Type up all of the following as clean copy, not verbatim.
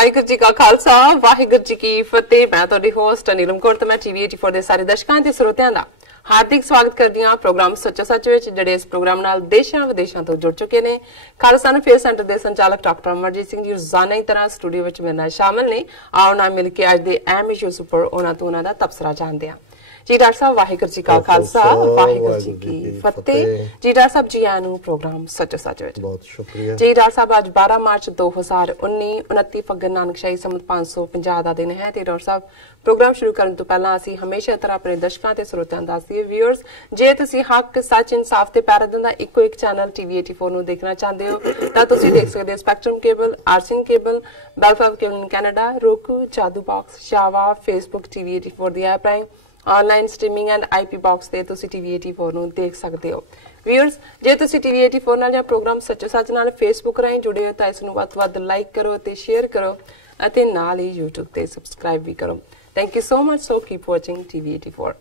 ਵਾਹਿਗੁਰੂ ਜੀ ਕਾ ਖਾਲਸਾ ਵਾਹਿਗੁਰੂ ਜੀ ਕੀ ਫਤਿਹ। ਮੈਂ ਤੁਹਾਡੀ ਹੋਸਟ ਨੀਲਮ ਕੌਰ ਤੇ ਮੈਂ ਟੀਵੀ 84 ਦੇ ਸਾਰੇ ਦਰਸ਼ਕਾਂ ਤੇ ਸਰੋਤਿਆਂ ਦਾ ਹਾਰਦਿਕ ਸਵਾਗਤ ਕਰਦੀ ਹਾਂ ਪ੍ਰੋਗਰਾਮ ਸੱਚਾ ਸੱਚ ਵਿੱਚ, ਜਿਹੜੇ ਇਸ ਪ੍ਰੋਗਰਾਮ ਨਾਲ ਦੇਸ਼ਾਂ ਵਿਦੇਸ਼ਾਂ ਤੋਂ ਜੁੜ ਚੁੱਕੇ ਨੇ। ਖਾਲਸਾ ਫੇਸ ਸੈਂਟਰ ਦੇ ਸੰਚਾਲਕ ਡਾਕਟਰ ਅਮਰਜੀਤ ਸਿੰਘ ਜੀ ਰੋਜ਼ਾਨਾ ਹੀ ਤਰ੍ਹਾਂ ਸਟੂਡੀਓ ਵਿੱਚ ਮੇਰੇ ਨਾਲ ਸ਼ਾਮਲ ਨੇ। ਆਓ ਨਾਲ ਮਿਲ ਕੇ ਅੱਜ ਦੇ ਅਹਿਮ ਇਸ਼ੂਜ਼ ਉੱਪਰ ਉਹਨਾਂ ਤੋਂ ਉਹਨਾਂ ਦਾ ਤਬਸਰਾ ਜਾਣਦੇ ਹਾਂ। जी डॉक्टर साहब वाहिगुरू जी का खालसा वाहिगुरू जी की फतेह। जी डॉक्टर साहब जी आया प्रोग्राम सच सच विच बहुत शुक्रिया जी। डॉक्टर साहब आज 12 मार्च 2019 29 फग्गन नानकशाही संमत 550 ਦਾ ਦਿਨ ਹੈ ਤੇ ਡਾਕਟਰ ਸਾਹਿਬ ਪ੍ਰੋਗਰਾਮ ਸ਼ੁਰੂ ਕਰਨ ਤੋਂ ਪਹਿਲਾਂ ਅਸੀਂ ਹਮੇਸ਼ਾ ਤਰ੍ਹਾਂ ਆਪਣੇ ਦਰਸ਼ਕਾਂ ਤੇ ਸਰੋਤਿਆਂ ਦਾ ਦੱਸਦੇ ਵਿਊਅਰਸ, ਜੇ ਤੁਸੀਂ ਹੱਕ ਸੱਚ ਇਨਸਾਫ ਤੇ ਪੈਰਦਨ ਦਾ ਇੱਕੋ ਇੱਕ ਚੈਨਲ ਟੀਵੀ 84 ਨੂੰ ਦੇਖਣਾ ਚਾਹੁੰਦੇ ਹੋ ਤਾਂ ਤੁਸੀਂ ਦੇਖ ਸਕਦੇ ਹੋ Spectrum cable, RCN cable, Bell Fibe cable Canada, roku, Jadoo box, ਸ਼ਾਵਾ, ਫੇਸਬੁੱਕ ਟੀਵੀ 84 ਦੀ ਐਪ ਰਾਹੀਂ online streaming and IP box ਤੇ ਤੁਸੀਂ ਟੀਵੀ 84 ਨੂੰ ਦੇਖ ਸਕਦੇ ਹੋ। ਵਿਊਅਰਸ, ਜੇ ਤੁਸੀਂ ਟੀਵੀ 84 ਨਾਲ ਜਾਂ ਪ੍ਰੋਗਰਾਮ ਸੱਚੋ ਸੱਚ ਨਾਲ ਫੇਸਬੁੱਕ ਰਾਹੀਂ ਜੁੜੇ ਹੋ ਤਾਂ ਇਸ ਨੂੰ ਵੱਧ ਤੋਂ ਵੱਧ ਲਾਈਕ ਕਰੋ ਤੇ ਸ਼ੇਅਰ ਕਰੋ ਅਤੇ ਨਾਲ ਹੀ YouTube ਤੇ ਸਬਸਕ੍ਰਾਈਬ ਵੀ ਕਰੋ। Thank you so much. So keep watching TV 84।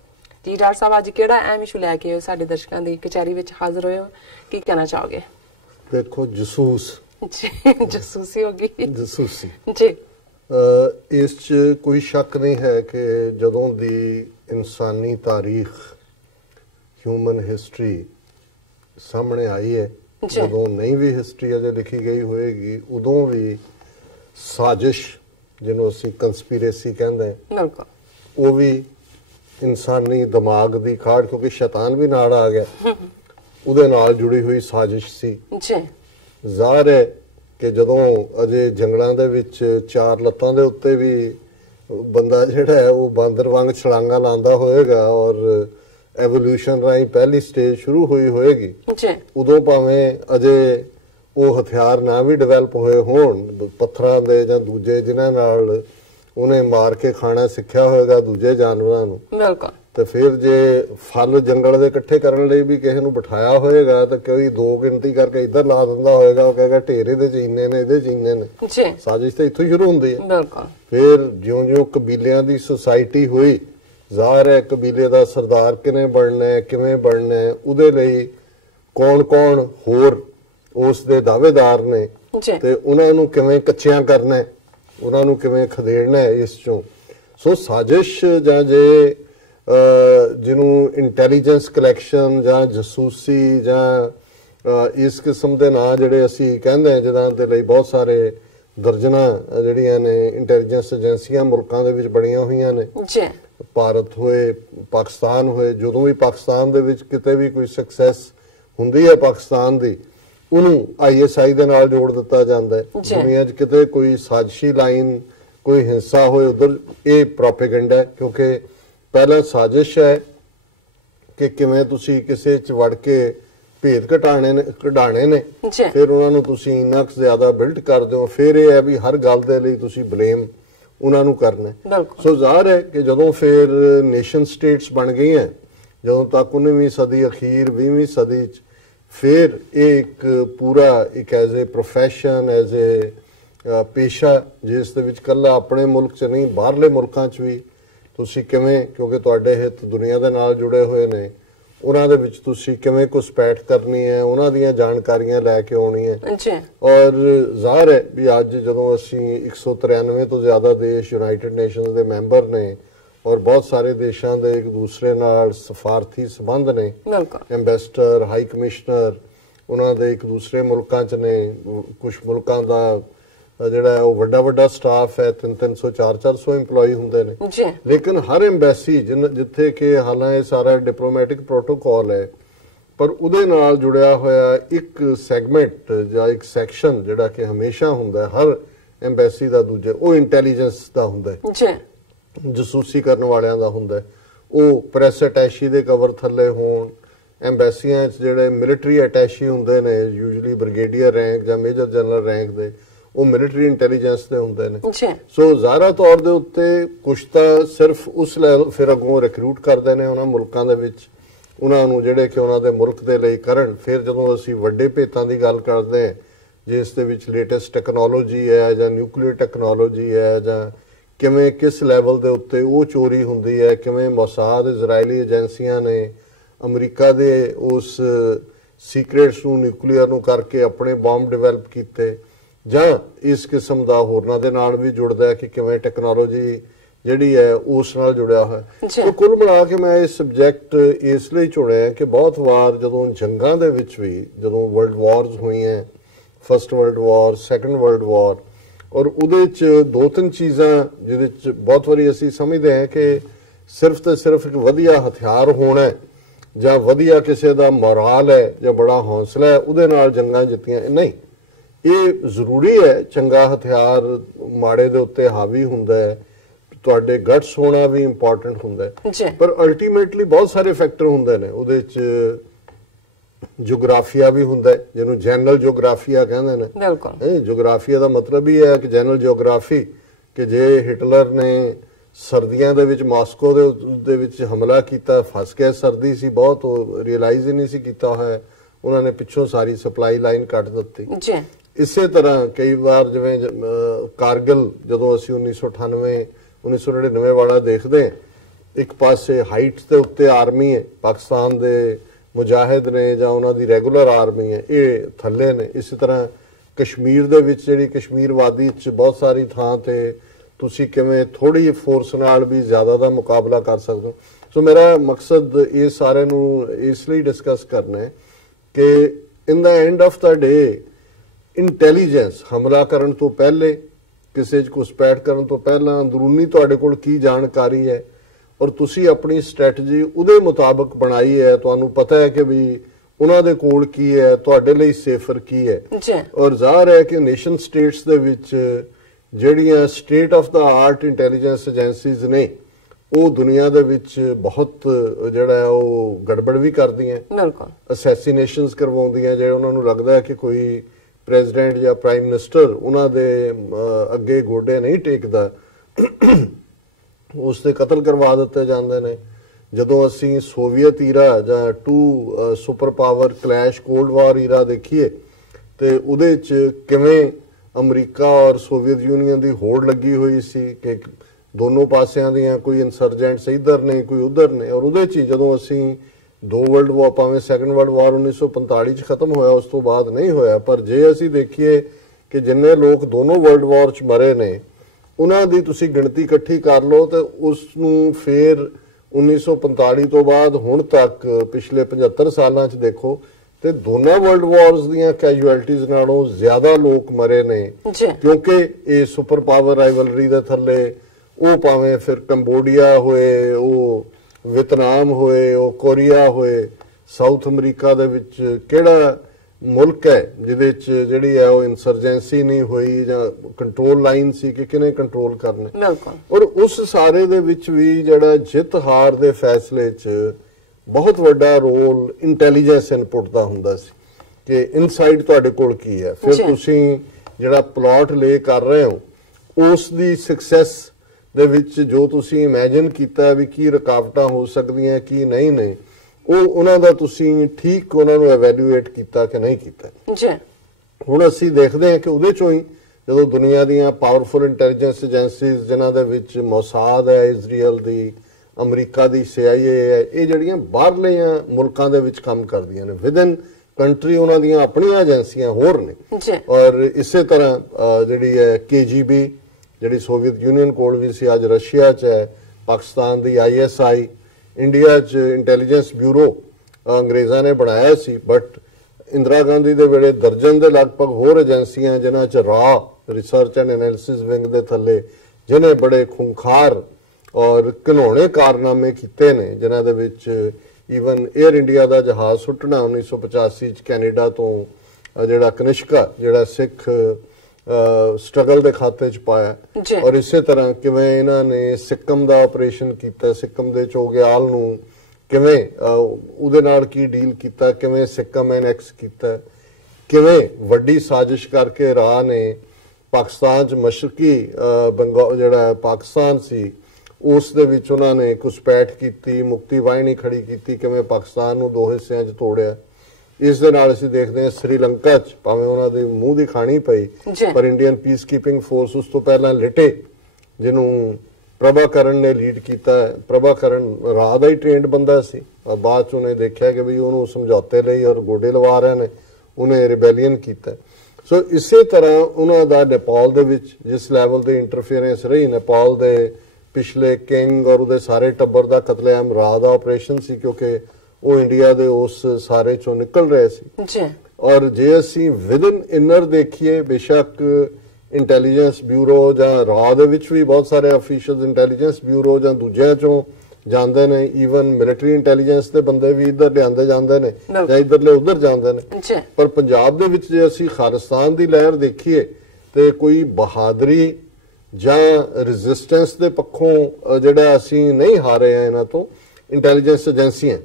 ਜੀ ਡਾਕਟਰ ਸਾਹਿਬ ਅੱਜ ਕਿਹੜਾ ਅਹਿਮ ਇਸ਼ੂ ਲੈ ਕੇ ਸਾਡੇ ਦਰਸ਼ਕਾਂ ਦੀ ਕਚਹਿਰੀ ਵਿੱਚ ਹਾਜ਼ਰ ਹੋਏ ਹੋ, ਕੀ ਕਹਿਣਾ ਚਾਹੋਗੇ? ਦੇਖੋ, ਜਸੂਸ ਜਸੂਸੀ ਹੋ ਗਈ ਜਸੂਸੀ ਜੀ। ਇਸ 'ਚ ਕੋਈ ਸ਼ੱਕ ਨਹੀਂ ਹੈ ਕਿ ਜਦੋਂ ਦੀ ਇਨਸਾਨੀ ਤਾਰੀਖ ਹਿਊਮਨ ਹਿਸਟਰੀ ਸਾਹਮਣੇ ਆਈ ਹੈ, ਜਦੋਂ ਨਹੀਂ ਵੀ ਹਿਸਟਰੀ ਅਜੇ ਲਿਖੀ ਗਈ ਹੋਏਗੀ ਉਦੋਂ ਵੀ ਸਾਜ਼ਿਸ਼, ਜਿਹਨੂੰ ਅਸੀਂ ਕੰਸਪੀਰੇਸੀ ਕਹਿੰਦੇ, ਉਹ ਵੀ ਇਨਸਾਨੀ ਦਿਮਾਗ ਦੀ ਖਾੜ, ਕਿਉਂਕਿ ਸ਼ੈਤਾਨ ਵੀ ਨਾਲ ਆ ਗਿਆ, ਉਹਦੇ ਨਾਲ ਜੁੜੀ ਹੋਈ ਸਾਜ਼ਿਸ਼ ਸੀ। ਜ਼ਾਹਰ ਹੈ ਕਿ ਜਦੋਂ ਅਜੇ ਜੰਗਲਾਂ ਦੇ ਵਿੱਚ ਚਾਰ ਲੱਤਾਂ ਦੇ ਉੱਤੇ ਵੀ ਬੰਦਾ ਜਿਹੜਾ ਹੈ ਉਹ ਬਾਂਦਰ ਵਾਂਗ ਛਲਾਂਗਾ ਲਾਉਂਦਾ ਹੋਏਗਾ ਔਰ ਐਵੋਲੂਸ਼ਨ ਰਾਹੀਂ ਪਹਿਲੀ ਸਟੇਜ ਸ਼ੁਰੂ ਹੋਈ ਹੋਏਗੀ, ਉਦੋਂ ਭਾਵੇਂ ਅਜੇ ਉਹ ਹਥਿਆਰ ਨਾ ਵੀ ਡਿਵੈਲਪ ਹੋਏ ਹੋਣ ਪੱਥਰਾਂ ਦੇ ਜਾਂ ਦੂਜੇ ਜਿਨ੍ਹਾਂ ਨਾਲ ਉਹਨੇ ਮਾਰ ਕੇ ਖਾਣਾ ਸਿੱਖਿਆ ਹੋਏਗਾ ਦੂਜੇ ਜਾਨਵਰਾਂ ਨੂੰ, ਤੇ ਫਿਰ ਜੇ ਫਲ ਜੰਗਲ ਦੇ ਇਕੱਠੇ ਕਰਨ ਲਈ ਵੀ ਕਿਸੇ ਨੂੰ ਬਿਠਾਇਆ ਹੋਏਗਾ ਤਾਂ ਕੋਈ ਦੋ ਗਿਣਤੀ ਕਰਕੇ ਇੱਧਰ ਲਾ ਦਿੰਦਾ ਹੋਏਗਾ, ਉਹ ਕਹੇਗਾ ਢੇਰ ਇਹਦੇ ਚ ਇੰਨੇ ਨੇ, ਇਹਦੇ ਚ ਇੰਨੇ ਨੇ। ਸਾਜ਼ਿਸ਼ ਤਾਂ ਇੱਥੋਂ ਸ਼ੁਰੂ ਹੁੰਦੀ ਹੈ। ਫਿਰ ਜਿਉਂ-ਜਿਉਂ ਕਬੀਲਿਆਂ ਦੀ ਸੁਸਾਇਟੀ ਹੋਈ, ਜ਼ਾਹਰ ਹੈ ਕਬੀਲੇ ਦਾ ਸਰਦਾਰ ਕਿਵੇਂ ਬਣਨਾ ਹੈ, ਕਿਵੇਂ ਬਣਨਾ ਹੈ, ਉਹਦੇ ਲਈ ਕੌਣ-ਕੌਣ ਹੋਰ ਉਸ ਦੇ ਦਾਅਵੇਦਾਰ ਨੇ ਤੇ ਉਹਨਾਂ ਨੂੰ ਕਿਵੇਂ ਕੱਚਿਆਂ ਕਰਨਾ ਹੈ, ਉਹਨਾਂ ਨੂੰ ਕਿਵੇਂ ਖਦੇੜਨਾ ਹੈ ਇਸ ਚੋਂ। ਸੋ ਸਾਜ਼ਿਸ਼ ਜਾਂ ਜੇ ਜਿਹਨੂੰ ਇੰਟੈਲੀਜੈਂਸ ਕਲੈਕਸ਼ਨ ਜਾਂ ਜਸੂਸੀ ਜਾਂ ਇਸ ਕਿਸਮ ਦੇ ਨਾਂ ਜਿਹੜੇ ਅਸੀਂ ਕਹਿੰਦੇ ਹਾਂ, ਜਿਹਨਾਂ ਦੇ ਲਈ ਬਹੁਤ ਸਾਰੇ ਦਰਜਨਾਂ ਜਿਹੜੀਆਂ ਨੇ ਇੰਟੈਲੀਜੈਂਸ ਏਜੰਸੀਆਂ ਮੁਲਕਾਂ ਦੇ ਵਿੱਚ ਬਣੀਆਂ ਹੋਈਆਂ ਨੇ, ਭਾਰਤ ਹੋਏ, ਪਾਕਿਸਤਾਨ ਹੋਏ, ਜਦੋਂ ਵੀ ਪਾਕਿਸਤਾਨ ਦੇ ਵਿੱਚ ਕਿਤੇ ਵੀ ਕੋਈ ਸਕਸੈਸ ਹੁੰਦੀ ਹੈ ਪਾਕਿਸਤਾਨ ਦੀ, ਉਹਨੂੰ ISI ਦੇ ਨਾਲ ਜੋੜ ਦਿੱਤਾ ਜਾਂਦਾ ਹੈ। ਦੁਨੀਆ 'ਚ ਕਿਤੇ ਕੋਈ ਸਾਜ਼ਿਸ਼ੀ ਲਾਈਨ, ਕੋਈ ਹਿੰਸਾ ਹੋਏ, ਉਧਰ ਇਹ ਪ੍ਰੋਪੇਗੈਂਡਾ ਹੈ, ਕਿਉਂਕਿ ਪਹਿਲਾਂ ਸਾਜ਼ਿਸ਼ ਹੈ ਕਿ ਕਿਵੇਂ ਤੁਸੀਂ ਕਿਸੇ 'ਚ ਵੜ ਕੇ ਭੇਦ ਕਢਾਣੇ ਨੇ, ਫਿਰ ਉਹਨਾਂ ਨੂੰ ਤੁਸੀਂ ਇੰਨਾ ਕੁ ਜ਼ਿਆਦਾ ਬਿਲਡ ਕਰਦੇ ਹੋ, ਫਿਰ ਇਹ ਹੈ ਵੀ ਹਰ ਗੱਲ ਦੇ ਲਈ ਤੁਸੀਂ ਬਲੇਮ ਉਹਨਾਂ ਨੂੰ ਕਰਨਾ। ਸੋ ਜ਼ਾਹਰ ਹੈ ਕਿ ਜਦੋਂ ਫਿਰ ਨੇਸ਼ਨ ਸਟੇਟਸ ਬਣ ਗਈਆਂ, ਜਦੋਂ ਤੱਕ 19ਵੀਂ ਸਦੀ ਅਖੀਰ 20ਵੀਂ ਸਦੀ 'ਚ, ਫਿਰ ਇਹ ਇੱਕ ਪੂਰਾ ਇੱਕ as a profession, as a ਪੇਸ਼ਾ, ਜਿਸ ਦੇ ਵਿੱਚ ਇਕੱਲਾ ਆਪਣੇ ਮੁਲਕ 'ਚ ਨਹੀਂ ਬਾਹਰਲੇ ਮੁਲਕਾਂ 'ਚ ਵੀ ਤੁਸੀਂ ਕਿਵੇਂ, ਕਿਉਂਕਿ ਤੁਹਾਡੇ ਹਿੱਤ ਦੁਨੀਆ ਦੇ ਨਾਲ ਜੁੜੇ ਹੋਏ ਨੇ, ਉਹਨਾਂ ਦੇ ਵਿੱਚ ਤੁਸੀਂ ਕਿਵੇਂ ਘੁਸਪੈਠ ਕਰਨੀ ਹੈ, ਉਹਨਾਂ ਦੀਆਂ ਜਾਣਕਾਰੀਆਂ ਲੈ ਕੇ ਆਉਣੀ ਹੈ। ਔਰ ਜ਼ਾਹਰ ਹੈ ਵੀ ਅੱਜ ਜਦੋਂ ਅਸੀਂ 193 ਤੋਂ ਜ਼ਿਆਦਾ ਦੇਸ਼ ਯੂਨਾਈਟਿਡ ਨੇਸ਼ਨਸ ਦੇ ਮੈਂਬਰ ਨੇ ਔਰ ਬਹੁਤ ਸਾਰੇ ਦੇਸ਼ਾਂ ਦੇ ਇੱਕ ਦੂਸਰੇ ਨਾਲ ਸਫਾਰਤੀ ਸੰਬੰਧ ਨੇ, ਐਂਬੈਸਡਰ, ਹਾਈ ਕਮਿਸ਼ਨਰ ਉਹਨਾਂ ਦੇ ਇੱਕ ਦੂਸਰੇ ਮੁਲਕਾਂ 'ਚ ਨੇ, ਕੁਝ ਮੁਲਕਾਂ ਦਾ ਜਿਹੜਾ ਉਹ ਵੱਡਾ ਸਟਾਫ ਹੈ, 300 400 EMPLOYE ਹੁੰਦੇ ਨੇ, ਲੇਕਿਨ ਹਰ ਐਮਬੈਸੀ ਜਿੱਥੇ ਕਿ ਹਾਲਾਂਕਿ ਸਾਰਾ ਡਿਪਲੋਮੈਟਿਕ ਪ੍ਰੋਟੋਕਾਲ ਹੈ, ਪਰ ਉਹਦੇ ਨਾਲ ਜੁੜਿਆ ਹੋਇਆ ਇੱਕ ਸੈਗਮੈਂਟ ਜਾਂ ਇੱਕ ਸੈਕਸ਼ਨ ਜਿਹੜਾ ਕਿ ਹਮੇਸ਼ਾ ਹੁੰਦਾ ਹਰ ਐਮਬੈਸੀ ਦਾ, ਦੂਜੇ ਉਹ ਇੰਟੈਲੀਜੈਂਸ ਦਾ ਹੁੰਦਾ ਹੈ, ਜਸੂਸੀ ਕਰਨ ਵਾਲਿਆਂ ਦਾ ਹੁੰਦਾ। ਉਹ ਪ੍ਰੈਸ ਅਟੈਸ਼ੀ ਦੇ ਕਵਰ ਥੱਲੇ ਹੋਣ, ਐਮਬੈਸੀਆਂ 'ਚ ਜਿਹੜੇ ਮਿਲਟਰੀ ਅਟੈਸ਼ੀ ਹੁੰਦੇ ਨੇ, ਯੂਜੂਅਲੀ ਬ੍ਰਿਗੇਡੀਅਰ ਰੈਂਕ ਜਾਂ ਮੇਜਰ ਜਨਰਲ ਰੈਂਕ ਦੇ, ਉਹ ਮਿਲਟਰੀ ਇੰਟੈਲੀਜੈਂਸ ਦੇ ਹੁੰਦੇ ਨੇ। ਸੋ ਜ਼ਾਹਰਾ ਤੌਰ ਦੇ ਉੱਤੇ ਕੁਛ ਤਾਂ ਸਿਰਫ ਉਸ ਲੈਵਲ ਫਿਰ ਅੱਗੋਂ ਰਿਕਰੂਟ ਕਰਦੇ ਨੇ ਉਹਨਾਂ ਮੁਲਕਾਂ ਦੇ ਵਿੱਚ ਉਹਨਾਂ ਨੂੰ ਜਿਹੜੇ ਕਿ ਉਹਨਾਂ ਦੇ ਮੁਲਕ ਦੇ ਲਈ ਕਰਨ। ਫਿਰ ਜਦੋਂ ਅਸੀਂ ਵੱਡੇ ਭੇਤਾਂ ਦੀ ਗੱਲ ਕਰਦੇ ਹਾਂ, ਜਿਸ ਦੇ ਵਿੱਚ ਲੇਟੈਸਟ ਟੈਕਨੋਲੋਜੀ ਹੈ ਜਾਂ ਨਿਊਕਲੀਅਰ ਟੈਕਨੋਲੋਜੀ ਹੈ ਜਾਂ ਕਿਵੇਂ ਕਿਸ ਲੈਵਲ ਦੇ ਉੱਤੇ ਉਹ ਚੋਰੀ ਹੁੰਦੀ ਹੈ, ਕਿਵੇਂ ਮੋਸਾਦ ਇਜ਼ਰਾਈਲੀ ਏਜੰਸੀਆਂ ਨੇ ਅਮਰੀਕਾ ਦੇ ਉਸ ਸੀਕ੍ਰੇਟਸ ਨੂੰ ਨਿਊਕਲੀਅਰ ਨੂੰ ਕਰਕੇ ਆਪਣੇ ਬੰਬ ਡਿਵੈਲਪ ਕੀਤੇ, ਜਾਂ ਇਸ ਕਿਸਮ ਦਾ ਹੋਰਨਾਂ ਦੇ ਨਾਲ ਵੀ ਜੁੜਦਾ ਹੈ ਕਿ ਕਿਵੇਂ ਟੈਕਨੋਲੋਜੀ ਜਿਹੜੀ ਹੈ ਉਸ ਨਾਲ ਜੁੜਿਆ ਹੋਇਆ। ਸੋ ਕੁੱਲ ਮਿਲਾ ਕੇ ਮੈਂ ਇਹ ਸਬਜੈਕਟ ਇਸ ਲਈ ਚੁਣਿਆ ਕਿ ਬਹੁਤ ਵਾਰ ਜਦੋਂ ਜੰਗਾਂ ਦੇ ਵਿੱਚ ਵੀ, ਜਦੋਂ ਵਰਲਡ ਵਾਰਸ ਹੋਈਆਂ, first world war, second world war, ਔਰ ਉਹਦੇ 'ਚ ਦੋ ਤਿੰਨ ਚੀਜ਼ਾਂ ਜਿਹਦੇ 'ਚ ਬਹੁਤ ਵਾਰੀ ਅਸੀਂ ਸਮਝਦੇ ਹਾਂ ਕਿ ਸਿਰਫ ਤੇ ਸਿਰਫ ਇੱਕ ਵਧੀਆ ਹਥਿਆਰ ਹੋਣਾ ਜਾਂ ਵਧੀਆ ਕਿਸੇ ਦਾ ਮੋਰਾਲ ਹੈ ਜਾਂ ਬੜਾ ਹੌਸਲਾ ਹੈ ਉਹਦੇ ਨਾਲ ਜੰਗਾਂ ਜਿੱਤੀਆਂ, ਨਹੀਂ। ਇਹ ਜ਼ਰੂਰੀ ਹੈ, ਚੰਗਾ ਹਥਿਆਰ ਮਾੜੇ ਦੇ ਉੱਤੇ ਹਾਵੀ ਹੁੰਦਾ ਹੈ, ਤੁਹਾਡੇ ਗਟਸ ਹੋਣਾ ਵੀ ਇੰਪੋਰਟੈਂਟ ਹੁੰਦਾ ਹੈ, ਪਰ ਅਲਟੀਮੇਟਲੀ ਬਹੁਤ ਸਾਰੇ ਫੈਕਟਰ ਹੁੰਦੇ ਨੇ ਉਹਦੇ 'ਚ। ਜੋਗਰਾਫੀਆ ਵੀ ਹੁੰਦਾ ਹੈ, ਜਿਹਨੂੰ ਜਨਰਲ ਜੋਗਰਾਫੀਆ ਕਹਿੰਦੇ ਨੇ। ਬਿਲਕੁਲ, ਜੋਗਰਾਫੀਆ ਦਾ ਮਤਲਬ ਹੀ ਹੈ ਕਿ ਜਨਰਲ ਜੋਗਰਾਫੀ, ਕਿ ਜੇ ਹਿਟਲਰ ਨੇ ਸਰਦੀਆਂ ਦੇ ਵਿੱਚ ਮਾਸਕੋ ਦੇ ਵਿੱਚ ਹਮਲਾ ਕੀਤਾ, ਫਸ ਗਿਆ, ਸਰਦੀ ਸੀ ਬਹੁਤ, ਉਹ ਰਿਅਲਾਈਜ਼ ਹੀ ਨਹੀਂ ਸੀ ਕੀਤਾ ਹੋਇਆ, ਉਹਨਾਂ ਨੇ ਪਿੱਛੋਂ ਸਾਰੀ ਸਪਲਾਈ ਲਾਈਨ ਕੱਟ ਦਿੱਤੀ। ਇਸੇ ਤਰ੍ਹਾਂ ਕਈ ਵਾਰ ਜਿਵੇਂ ਕਾਰਗਿਲ, ਜਦੋਂ ਅਸੀਂ 1999 ਵਾਲਾ ਦੇਖਦੇ ਹਾਂ, ਇੱਕ ਪਾਸੇ ਹਾਈਟਸ ਦੇ ਉੱਤੇ ਆਰਮੀ ਹੈ, ਪਾਕਿਸਤਾਨ ਦੇ ਮੁਜਾਹਿਦ ਨੇ ਜਾਂ ਉਹਨਾਂ ਦੀ ਰੈਗੂਲਰ ਆਰਮੀ ਹੈ, ਇਹ ਥੱਲੇ ਨੇ। ਇਸੇ ਤਰ੍ਹਾਂ ਕਸ਼ਮੀਰ ਦੇ ਵਿੱਚ, ਜਿਹੜੀ ਕਸ਼ਮੀਰ ਵਾਦੀ 'ਚ ਬਹੁਤ ਸਾਰੀ ਥਾਂ ਤੇ ਤੁਸੀਂ ਕਿਵੇਂ ਥੋੜੀ ਫੋਰਸ ਨਾਲ ਵੀ ਜ਼ਿਆਦਾ ਦਾ ਮੁਕਾਬਲਾ ਕਰ ਸਕਦੇ ਹੋ। ਸੋ ਮੇਰਾ ਮਕਸਦ ਇਹ ਸਾਰਿਆਂ ਨੂੰ ਇਸ ਲਈ ਡਿਸਕਸ ਕਰਨਾ ਹੈ ਕਿ in the end of the day intelligence, ਹਮਲਾ ਕਰਨ ਤੋਂ ਪਹਿਲੇ, ਕਿਸੇ 'ਚ ਘੁਸਪੈਠ ਕਰਨ ਤੋਂ ਪਹਿਲਾਂ ਅੰਦਰੂਨੀ ਤੁਹਾਡੇ ਕੋਲ ਕੀ ਜਾਣਕਾਰੀ ਹੈ ਔਰ ਤੁਸੀਂ ਆਪਣੀ ਸਟ੍ਰੈਟਜੀ ਉਹਦੇ ਮੁਤਾਬਕ ਬਣਾਈ ਹੈ, ਤੁਹਾਨੂੰ ਪਤਾ ਹੈ ਕਿ ਵੀ ਉਹਨਾਂ ਦੇ ਕੋਲ ਕੀ ਹੈ, ਤੁਹਾਡੇ ਲਈ ਸੇਫਰ ਕੀ ਹੈ। ਔਰ ਜ਼ਾਹਰ ਹੈ ਕਿ ਨੇਸ਼ਨ ਸਟੇਟਸ ਦੇ ਵਿੱਚ ਜਿਹੜੀਆਂ state of the art intelligence agencies ਨੇ, ਉਹ ਦੁਨੀਆ ਦੇ ਵਿੱਚ ਬਹੁਤ ਜਿਹੜਾ ਉਹ ਗੜਬੜ ਵੀ ਕਰਦੀਆਂ, ਅਸੈਸੀਨੇਸ਼ਨਸ ਕਰਵਾਉਂਦੀਆਂ, ਜਿਹੜੇ ਉਹਨਾਂ ਨੂੰ ਲੱਗਦਾ ਹੈ ਕਿ ਕੋਈ ਪ੍ਰੈਜ਼ੀਡੈਂਟ ਜਾਂ ਪ੍ਰਾਈਮ ਮਿਨਿਸਟਰ ਉਹਨਾਂ ਦੇ ਅੱਗੇ ਗੋਡੇ ਨਹੀਂ ਟੇਕਦਾ, ਉਸ ਤੇ ਕਤਲ ਕਰਵਾ ਦਿੱਤੇ ਜਾਂਦੇ ਨੇ। ਜਦੋਂ ਅਸੀਂ ਸੋਵੀਅਤ ਈਰਾ ਜਾਂ two super power clash, cold war era ਦੇਖੀਏ, ਤੇ ਉਹਦੇ 'ਚ ਕਿਵੇਂ ਅਮਰੀਕਾ ਔਰ ਸੋਵੀਅਤ ਯੂਨੀਅਨ ਦੀ ਹੋੜ ਲੱਗੀ ਹੋਈ ਸੀ ਕਿ ਦੋਨੋਂ ਪਾਸਿਆਂ ਦੀਆਂ ਕੋਈ ਇਨਸਰਜੈਂਟਸ ਇੱਧਰ ਨੇ, ਕੋਈ ਉੱਧਰ ਨੇ। ਔਰ ਉਹਦੇ 'ਚ ਜਦੋਂ ਅਸੀਂ ਦੋ ਵਰਲਡ ਵਾਰ, ਭਾਵੇਂ ਸੈਕੰਡ ਵਰਲਡ ਵਾਰ 1945 'ਚ ਖਤਮ ਹੋਇਆ, ਉਸ ਤੋਂ ਬਾਅਦ ਨਹੀਂ ਹੋਇਆ, ਪਰ ਜੇ ਅਸੀਂ ਦੇਖੀਏ ਕਿ ਜਿੰਨੇ ਲੋਕ ਦੋਨੋਂ ਵਰਲਡ ਵਾਰ 'ਚ ਮਰੇ ਨੇ, ਉਹਨਾਂ ਦੀ ਤੁਸੀਂ ਗਿਣਤੀ ਇਕੱਠੀ ਕਰ ਲਓ ਤੇ ਉਸ ਨੂੰ ਫਿਰ 1945 ਤੋਂ ਬਾਅਦ ਹੁਣ ਤੱਕ ਪਿਛਲੇ 75 ਸਾਲਾਂ 'ਚ ਦੇਖੋ ਤੇ ਦੋਨਾਂ ਵਰਲਡ ਵਾਰਸ ਦੀਆਂ ਕੈਜੂਅਲਟੀਜ਼ ਨਾਲੋਂ ਜ਼ਿਆਦਾ ਲੋਕ ਮਰੇ ਨੇ, ਕਿਉਂਕਿ ਇਹ ਸੁਪਰ ਪਾਵਰ ਰਾਈਵਲਰੀ ਦੇ ਥੱਲੇ, ਉਹ ਭਾਵੇਂ ਫਿਰ ਕੰਬੋਡੀਆ ਹੋਏ, ਉਹ ਵੀਅਤਨਾਮ ਹੋਏ, ਉਹ ਕੋਰੀਆ ਹੋਏ, ਸਾਊਥ ਅਮਰੀਕਾ ਦੇ ਵਿੱਚ ਕਿਹੜਾ ਮੁਲਕ ਹੈ ਜਿਹਦੇ 'ਚ ਜਿਹੜੀ ਹੈ ਉਹ ਇਨਸਰਜੈਂਸੀ ਨਹੀਂ ਹੋਈ ਜਾਂ ਕੰਟਰੋਲ ਲਾਈਨ ਸੀ ਕਿ ਕਿਹਨੇ ਕੰਟਰੋਲ ਕਰਨੇ। ਔਰ ਉਸ ਸਾਰੇ ਦੇ ਵਿੱਚ ਵੀ ਜਿਹੜਾ ਜਿੱਤ ਹਾਰ ਦੇ ਫੈਸਲੇ 'ਚ ਬਹੁਤ ਵੱਡਾ ਰੋਲ ਇੰਟੈਲੀਜੈਂਸ ਇਨਪੁਟ ਦਾ ਹੁੰਦਾ ਸੀ ਕਿ ਇਨਸਾਈਡ ਤੁਹਾਡੇ ਕੋਲ ਕੀ ਹੈ, ਫਿਰ ਤੁਸੀਂ ਜਿਹੜਾ ਪਲਾਟ ਲੇ ਕਰ ਰਹੇ ਹੋ ਉਸ ਦੀ ਸਕਸੈਸ ਦੇ ਵਿੱਚ ਜੋ ਤੁਸੀਂ ਇਮੇਜਿਨ ਕੀਤਾ ਵੀ ਕੀ ਰੁਕਾਵਟਾਂ ਹੋ ਸਕਦੀਆਂ, ਕੀ ਨਹੀਂ, ਉਹ ਉਹਨਾਂ ਦਾ ਤੁਸੀਂ ਠੀਕ ਉਹਨਾਂ ਨੂੰ ਐਵੈਲੂਏਟ ਕੀਤਾ ਕਿ ਨਹੀਂ ਕੀਤਾ। ਹੁਣ ਅਸੀਂ ਦੇਖਦੇ ਹਾਂ ਕਿ ਉਹਦੇ ਚੋਂ ਹੀ ਜਦੋਂ ਦੁਨੀਆ ਦੀਆਂ ਪਾਵਰਫੁਲ ਇੰਟੈਲੀਜੈਂਸ ਏਜੰਸੀਜ਼, ਜਿਨ੍ਹਾਂ ਦੇ ਵਿੱਚ ਮੋਸਾਦ ਹੈ ਇਜ਼ਰਾਈਲ ਦੀ, ਅਮਰੀਕਾ ਦੀ CIA ਹੈ, ਇਹ ਜਿਹੜੀਆਂ ਬਾਹਰਲੀਆਂ ਮੁਲਕਾਂ ਦੇ ਵਿੱਚ ਕੰਮ ਕਰਦੀਆਂ ਨੇ, ਵਿਦਨ ਕੰਟਰੀ ਉਹਨਾਂ ਦੀਆਂ ਆਪਣੀਆਂ ਏਜੰਸੀਆਂ ਹੋਰ ਨੇ। ਔਰ ਇਸੇ ਤਰ੍ਹਾਂ ਜਿਹੜੀ ਹੈ KGB, ਜਿਹੜੀ ਸੋਵੀਅਤ ਯੂਨੀਅਨ ਕੋਲ ਵੀ ਸੀ, ਅੱਜ ਰਸ਼ੀਆ 'ਚ ਹੈ, ਪਾਕਿਸਤਾਨ ਦੀ ISI, ਇੰਡੀਆ 'ਚ ਇੰਟੈਲੀਜੈਂਸ ਬਿਊਰੋ ਅੰਗਰੇਜ਼ਾਂ ਨੇ ਬਣਾਇਆ ਸੀ, ਬਟ ਇੰਦਰਾ ਗਾਂਧੀ ਦੇ ਵੇਲੇ ਦਰਜਨ ਦੇ ਲਗਭਗ ਹੋਰ ਏਜੰਸੀਆਂ, ਜਿਨ੍ਹਾਂ 'ਚ ਰਿਸਰਚ ਐਂਡ ਐਨਾਲਿਸਿਸ ਵਿੰਗ ਦੇ ਥੱਲੇ, ਜਿਹਨੇ ਬੜੇ ਖੂੰਖਾਰ ਔਰ ਘਿਨਾਉਣੇ ਕਾਰਨਾਮੇ ਕੀਤੇ ਨੇ, ਜਿਨ੍ਹਾਂ ਦੇ ਵਿੱਚ ਈਵਨ 에ਅਰ ਇੰਡੀਆ ਦਾ ਜਹਾਜ਼ ਸੁੱਟਣਾ 1985 'ਚ ਕੈਨੇਡਾ ਤੋਂ, ਜਿਹੜਾ ਕਨਿਸ਼ਕਾ, ਜਿਹੜਾ ਸਿੱਖ ਸਟਰਗਲ ਦੇ ਖਾਤੇ 'ਚ ਪਾਇਆ। ਔਰ ਇਸੇ ਤਰ੍ਹਾਂ ਕਿਵੇਂ ਇਹਨਾਂ ਨੇ ਸਿੱਕਮ ਦਾ ਆਪਰੇਸ਼ਨ ਕੀਤਾ, ਸਿੱਕਮ ਦੇ ਚੋਗਿਆਲ ਨੂੰ ਕਿਵੇਂ ਉਹਦੇ ਨਾਲ ਕੀ ਡੀਲ ਕੀਤਾ, ਕਿਵੇਂ ਸਿੱਕਮ ਐਨੈਕਸ ਕੀਤਾ, ਕਿਵੇਂ ਵੱਡੀ ਸਾਜ਼ਿਸ਼ ਕਰਕੇ ਰਾਹ ਨੇ ਪਾਕਿਸਤਾਨ 'ਚ ਮਸ਼ਰਕੀ ਬੰਗਾਲ ਜਿਹੜਾ ਪਾਕਿਸਤਾਨ ਸੀ ਉਸ ਦੇ ਵਿੱਚ ਉਹਨਾਂ ਨੇ ਘੁਸਪੈਠ ਕੀਤੀ, ਮੁਕਤੀ ਵਾਹਿਨੀ ਖੜੀ ਕੀਤੀ, ਕਿਵੇਂ ਪਾਕਿਸਤਾਨ ਨੂੰ ਦੋ ਹਿੱਸਿਆਂ 'ਚ ਤੋੜਿਆ। ਇਸ ਦੇ ਨਾਲ ਅਸੀਂ ਦੇਖਦੇ ਹਾਂ ਸ੍ਰੀਲੰਕਾ 'ਚ ਭਾਵੇਂ ਉਹਨਾਂ ਦੀ ਮੂੰਹ ਦੀ ਖਾਣੀ ਪਈ, ਪਰ ਇੰਡੀਅਨ ਪੀਸ ਕੀਪਿੰਗ ਫੋਰਸ ਉਸ ਤੋਂ ਪਹਿਲਾਂ ਲਿਟੇ, ਜਿਹਨੂੰ ਪ੍ਰਭਾਕਰਨ ਨੇ ਲੀਡ ਕੀਤਾ। ਪ੍ਰਭਾਕਰਨ ਰਾਹ ਦਾ ਹੀ ਟ੍ਰੇਨਡ ਬੰਦਾ ਸੀ, ਬਾਅਦ 'ਚ ਉਹਨੇ ਦੇਖਿਆ ਕਿ ਵੀ ਉਹਨੂੰ ਸਮਝੌਤੇ ਲਈ ਔਰ ਗੋਡੇ ਲਵਾ ਰਹੇ ਨੇ, ਉਹਨੇ ਰਿਬੈਲੀਅਨ ਕੀਤਾ। ਸੋ ਇਸੇ ਤਰ੍ਹਾਂ ਉਹਨਾਂ ਦਾ ਨੇਪਾਲ ਦੇ ਵਿੱਚ ਜਿਸ ਲੈਵਲ ਤੇ ਇੰਟਰਫੀਅਰੈਂਸ ਰਹੀ, ਨੇਪਾਲ ਦੇ ਪਿਛਲੇ ਕਿੰਗ ਔਰ ਉਹਦੇ ਸਾਰੇ ਟੱਬਰ ਦਾ ਕਤਲੇਆਮ ਰਾਹ ਦਾ ਆਪਰੇਸ਼ਨ ਸੀ, ਕਿਉਂਕਿ ਉਹ ਇੰਡੀਆ ਦੇ ਉਸ ਸਾਰੇ ਚੋਂ ਨਿਕਲ ਰਹੇ ਸੀ ਜੀ। ਔਰ ਜੇ ਅਸੀਂ ਵਿਦਨ ਇਨਰ ਦੇਖੀਏ, ਬੇਸ਼ੱਕ ਇੰਟੈਲੀਜੈਂਸ ਬਿਊਰੋ ਜਾਂ ਰਾਹ ਦੇ ਵਿੱਚ ਵੀ ਬਹੁਤ ਸਾਰੇ ਅਫੀਸ਼ੀਅਲਸ ਇੰਟੈਲੀਜੈਂਸ ਬਿਊਰੋ ਜਾਂ ਦੂਜਿਆਂ ਚੋਂ ਜਾਂਦੇ ਨੇ, ਈਵਨ ਮਿਲਟਰੀ ਇੰਟੈਲੀਜੈਂਸ ਦੇ ਬੰਦੇ ਵੀ ਇੱਧਰ ਲਿਆਂਦੇ ਜਾਂਦੇ ਨੇ ਜਾਂ ਇੱਧਰਲੇ ਉੱਧਰ ਜਾਂਦੇ ਨੇ। ਪਰ ਪੰਜਾਬ ਦੇ ਵਿੱਚ ਜੇ ਅਸੀਂ ਖਾਲਿਸਤਾਨ ਦੀ ਲਹਿਰ ਦੇਖੀਏ ਤੇ ਕੋਈ ਬਹਾਦਰੀ ਜਾਂ ਰੈਜ਼ਿਸਟੈਂਸ ਦੇ ਪੱਖੋਂ ਜਿਹੜਾ ਅਸੀਂ ਨਹੀਂ ਹਾਰੇ ਆ ਇਹਨਾਂ ਤੋਂ, ਇੰਟੈਲੀਜੈਂਸ ਏਜੰਸੀਆਂ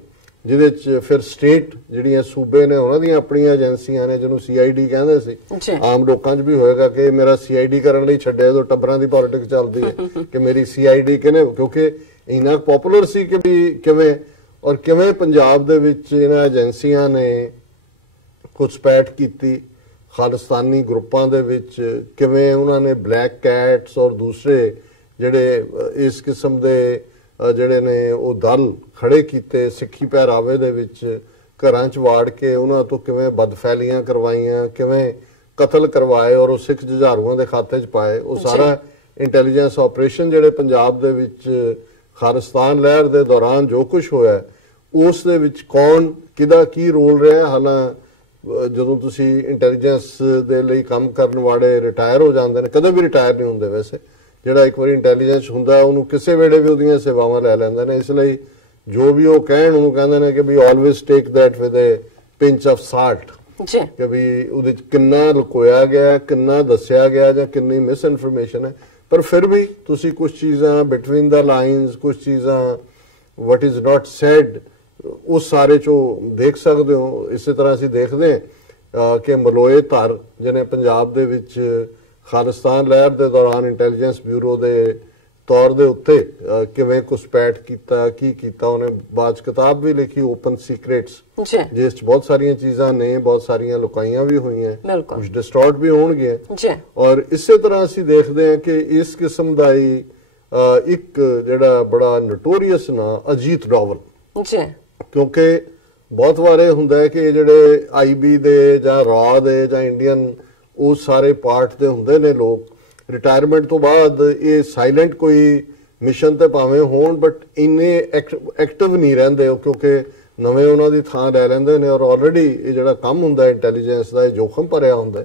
ਜਿਹਦੇ ਚ ਫਿਰ ਸਟੇਟ ਜਿਹੜੀਆਂ ਸੂਬੇ ਨੇ ਉਹਨਾਂ ਦੀਆਂ ਆਪਣੀਆਂ ਏਜੰਸੀਆਂ ਨੇ, ਜਿਹਨੂੰ CID ਕਹਿੰਦੇ ਸੀ। ਆਮ ਲੋਕਾਂ 'ਚ ਵੀ ਹੋਏਗਾ ਕਿ ਮੇਰਾ CID ਕਰਨ ਲਈ ਛੱਡਿਆ, ਜਦੋਂ ਟੱਬਰਾਂ ਦੀ ਪੋਲਿਟਿਕਸ ਚੱਲਦੀ ਹੈ ਕਿ ਮੇਰੀ CID ਕਿਹਨੇ, ਕਿਉਂਕਿ ਇੰਨਾ ਪਪੂਲਰ ਸੀ ਕਿ ਵੀ ਕਿਵੇਂ ਪੰਜਾਬ ਦੇ ਵਿੱਚ ਇਹਨਾਂ ਏਜੰਸੀਆਂ ਨੇ ਘੁਸਪੈਠ ਕੀਤੀ ਖਾਲਿਸਤਾਨੀ ਗਰੁੱਪਾਂ ਦੇ ਵਿੱਚ, ਕਿਵੇਂ ਉਹਨਾਂ ਨੇ ਬਲੈਕ ਕੈਟਸ ਔਰ ਦੂਸਰੇ ਜਿਹੜੇ ਇਸ ਕਿਸਮ ਦੇ ਜਿਹੜੇ ਨੇ ਉਹ ਦਲ ਖੜੇ ਕੀਤੇ, ਸਿੱਖੀ ਪਹਿਰਾਵੇ ਦੇ ਵਿੱਚ ਘਰਾਂ 'ਚ ਵਾੜ ਕੇ ਉਹਨਾਂ ਤੋਂ ਕਿਵੇਂ ਬਦਫੈਲੀਆਂ ਕਰਵਾਈਆਂ, ਕਿਵੇਂ ਕਤਲ ਕਰਵਾਏ ਔਰ ਉਹ ਸਿੱਖ ਜੁਝਾਰੂਆਂ ਦੇ ਖਾਤੇ 'ਚ ਪਾਏ। ਉਹ ਸਾਰਾ ਇੰਟੈਲੀਜੈਂਸ ਆਪਰੇਸ਼ਨ ਜਿਹੜੇ ਪੰਜਾਬ ਦੇ ਵਿੱਚ ਖਾਲਿਸਤਾਨ ਲਹਿਰ ਦੇ ਦੌਰਾਨ ਜੋ ਕੁਝ ਹੋਇਆ, ਉਸ ਦੇ ਵਿੱਚ ਕੌਣ ਕਿਹਦਾ ਕੀ ਰੋਲ ਰਿਹਾ। ਹਾਲਾਂ ਜਦੋਂ ਤੁਸੀਂ ਇੰਟੈਲੀਜੈਂਸ ਦੇ ਲਈ ਕੰਮ ਕਰਨ ਵਾਲੇ ਰਿਟਾਇਰ ਹੋ ਜਾਂਦੇ ਨੇ, ਕਦੇ ਵੀ ਰਿਟਾਇਰ ਨਹੀਂ ਹੁੰਦੇ ਵੈਸੇ, ਜਿਹੜਾ ਇੱਕ ਵਾਰੀ ਇੰਟੈਲੀਜੈਂਸ ਹੁੰਦਾ ਉਹਨੂੰ ਕਿਸੇ ਵੇਲੇ ਵੀ ਉਹਦੀਆਂ ਸੇਵਾਵਾਂ ਲੈ ਲੈਂਦੇ ਨੇ। ਇਸ ਲਈ ਜੋ ਵੀ ਉਹ ਕਹਿਣ ਉਹਨੂੰ ਕਹਿੰਦੇ ਨੇ ਕਿ we always take that with a pinch of salt, ਕਿ ਵੀ ਉਹਦੇ ਚ ਕਿੰਨਾ ਲੁਕੋਇਆ ਗਿਆ, ਕਿੰਨਾ ਦੱਸਿਆ ਗਿਆ ਜਾਂ ਕਿੰਨੀ ਮਿਸ ਇਨਫੋਰਮੇਸ਼ਨ ਹੈ। ਪਰ ਫਿਰ ਵੀ ਤੁਸੀਂ ਕੁਝ ਚੀਜ਼ਾਂ ਬਿਟਵੀਨ ਦਾ ਲਾਈਨਸ, ਕੁਝ ਚੀਜ਼ਾਂ ਵਟ ਇਜ਼ ਨਾਟ ਸੈਡ, ਉਸ ਸਾਰੇ ਚੋਂ ਦੇਖ ਸਕਦੇ ਹੋ। ਇਸੇ ਤਰ੍ਹਾਂ ਅਸੀਂ ਦੇਖਦੇ ਹਾਂ ਕਿ ਮਲੋਏ ਧਰ ਜਿਹਨੇ ਪੰਜਾਬ ਦੇ ਵਿੱਚ ਖਾਲਿਸਤਾਨ ਲਹਿਰ ਦੇ ਦੌਰਾਨ ਇੰਟੈਲੀਜੈਂਸ ਬਿਊਰੋ ਦੇ ਤੌਰ ਦੇ ਉੱਤੇ ਕਿਵੇਂ ਘੁਸਪੈਠ ਕੀਤਾ, ਕੀ ਕੀਤਾ। ਉਹਨੇ ਬਾਅਦ ਕਿਤਾਬ ਵੀ ਲਿਖੀ ਓਪਨ ਸੀਕ੍ਰੇਟਸ, ਜਿਸ 'ਚ ਬਹੁਤ ਸਾਰੀਆਂ ਚੀਜ਼ਾਂ ਨੇ, ਬਹੁਤ ਸਾਰੀਆਂ ਲੁਕਾਈਆਂ ਵੀ ਹੋਈਆਂ, ਕੁਝ ਡਿਸਟੋਰਟ ਵੀ ਹੋਣਗੇ। ਔਰ ਇਸੇ ਤਰ੍ਹਾਂ ਅਸੀਂ ਦੇਖਦੇ ਹਾਂ ਕਿ ਇਸ ਕਿਸਮ ਦਾ ਹੀ ਇੱਕ ਜਿਹੜਾ ਬੜਾ ਨੋਟੋਰੀਅਸ ਨਾ ਅਜੀਤ ਡੋਵਲ, ਕਿਉਂਕਿ ਬਹੁਤ ਵਾਰੇ ਹੁੰਦਾ ਹੈ ਕਿ ਜਿਹੜੇ IB ਦੇ ਜਾਂ ਰਾਹ ਦੇ ਜਾਂ ਇੰਡੀਅਨ ਉਹ ਸਾਰੇ ਪਾਰਟ ਦੇ ਹੁੰਦੇ ਨੇ ਲੋਕ, ਰਿਟਾਇਰਮੈਂਟ ਤੋਂ ਬਾਅਦ ਇਹ ਸਾਇਲੈਂਟ ਕੋਈ ਮਿਸ਼ਨ ਤੇ ਭਾਵੇਂ ਹੋਣ ਬਟ ਇੰਨੇ ਐਕਟਿਵ ਨਹੀਂ ਰਹਿੰਦੇ ਉਹ, ਕਿਉਂਕਿ ਨਵੇਂ ਉਹਨਾਂ ਦੀ ਥਾਂ ਲੈ ਲੈਂਦੇ ਨੇ। ਔਰ ਆਲਰੇਡੀ ਇਹ ਜਿਹੜਾ ਕੰਮ ਹੁੰਦਾ ਇੰਟੈਲੀਜੈਂਸ ਦਾ, ਇਹ ਜੋਖਮ ਭਰਿਆ ਹੁੰਦਾ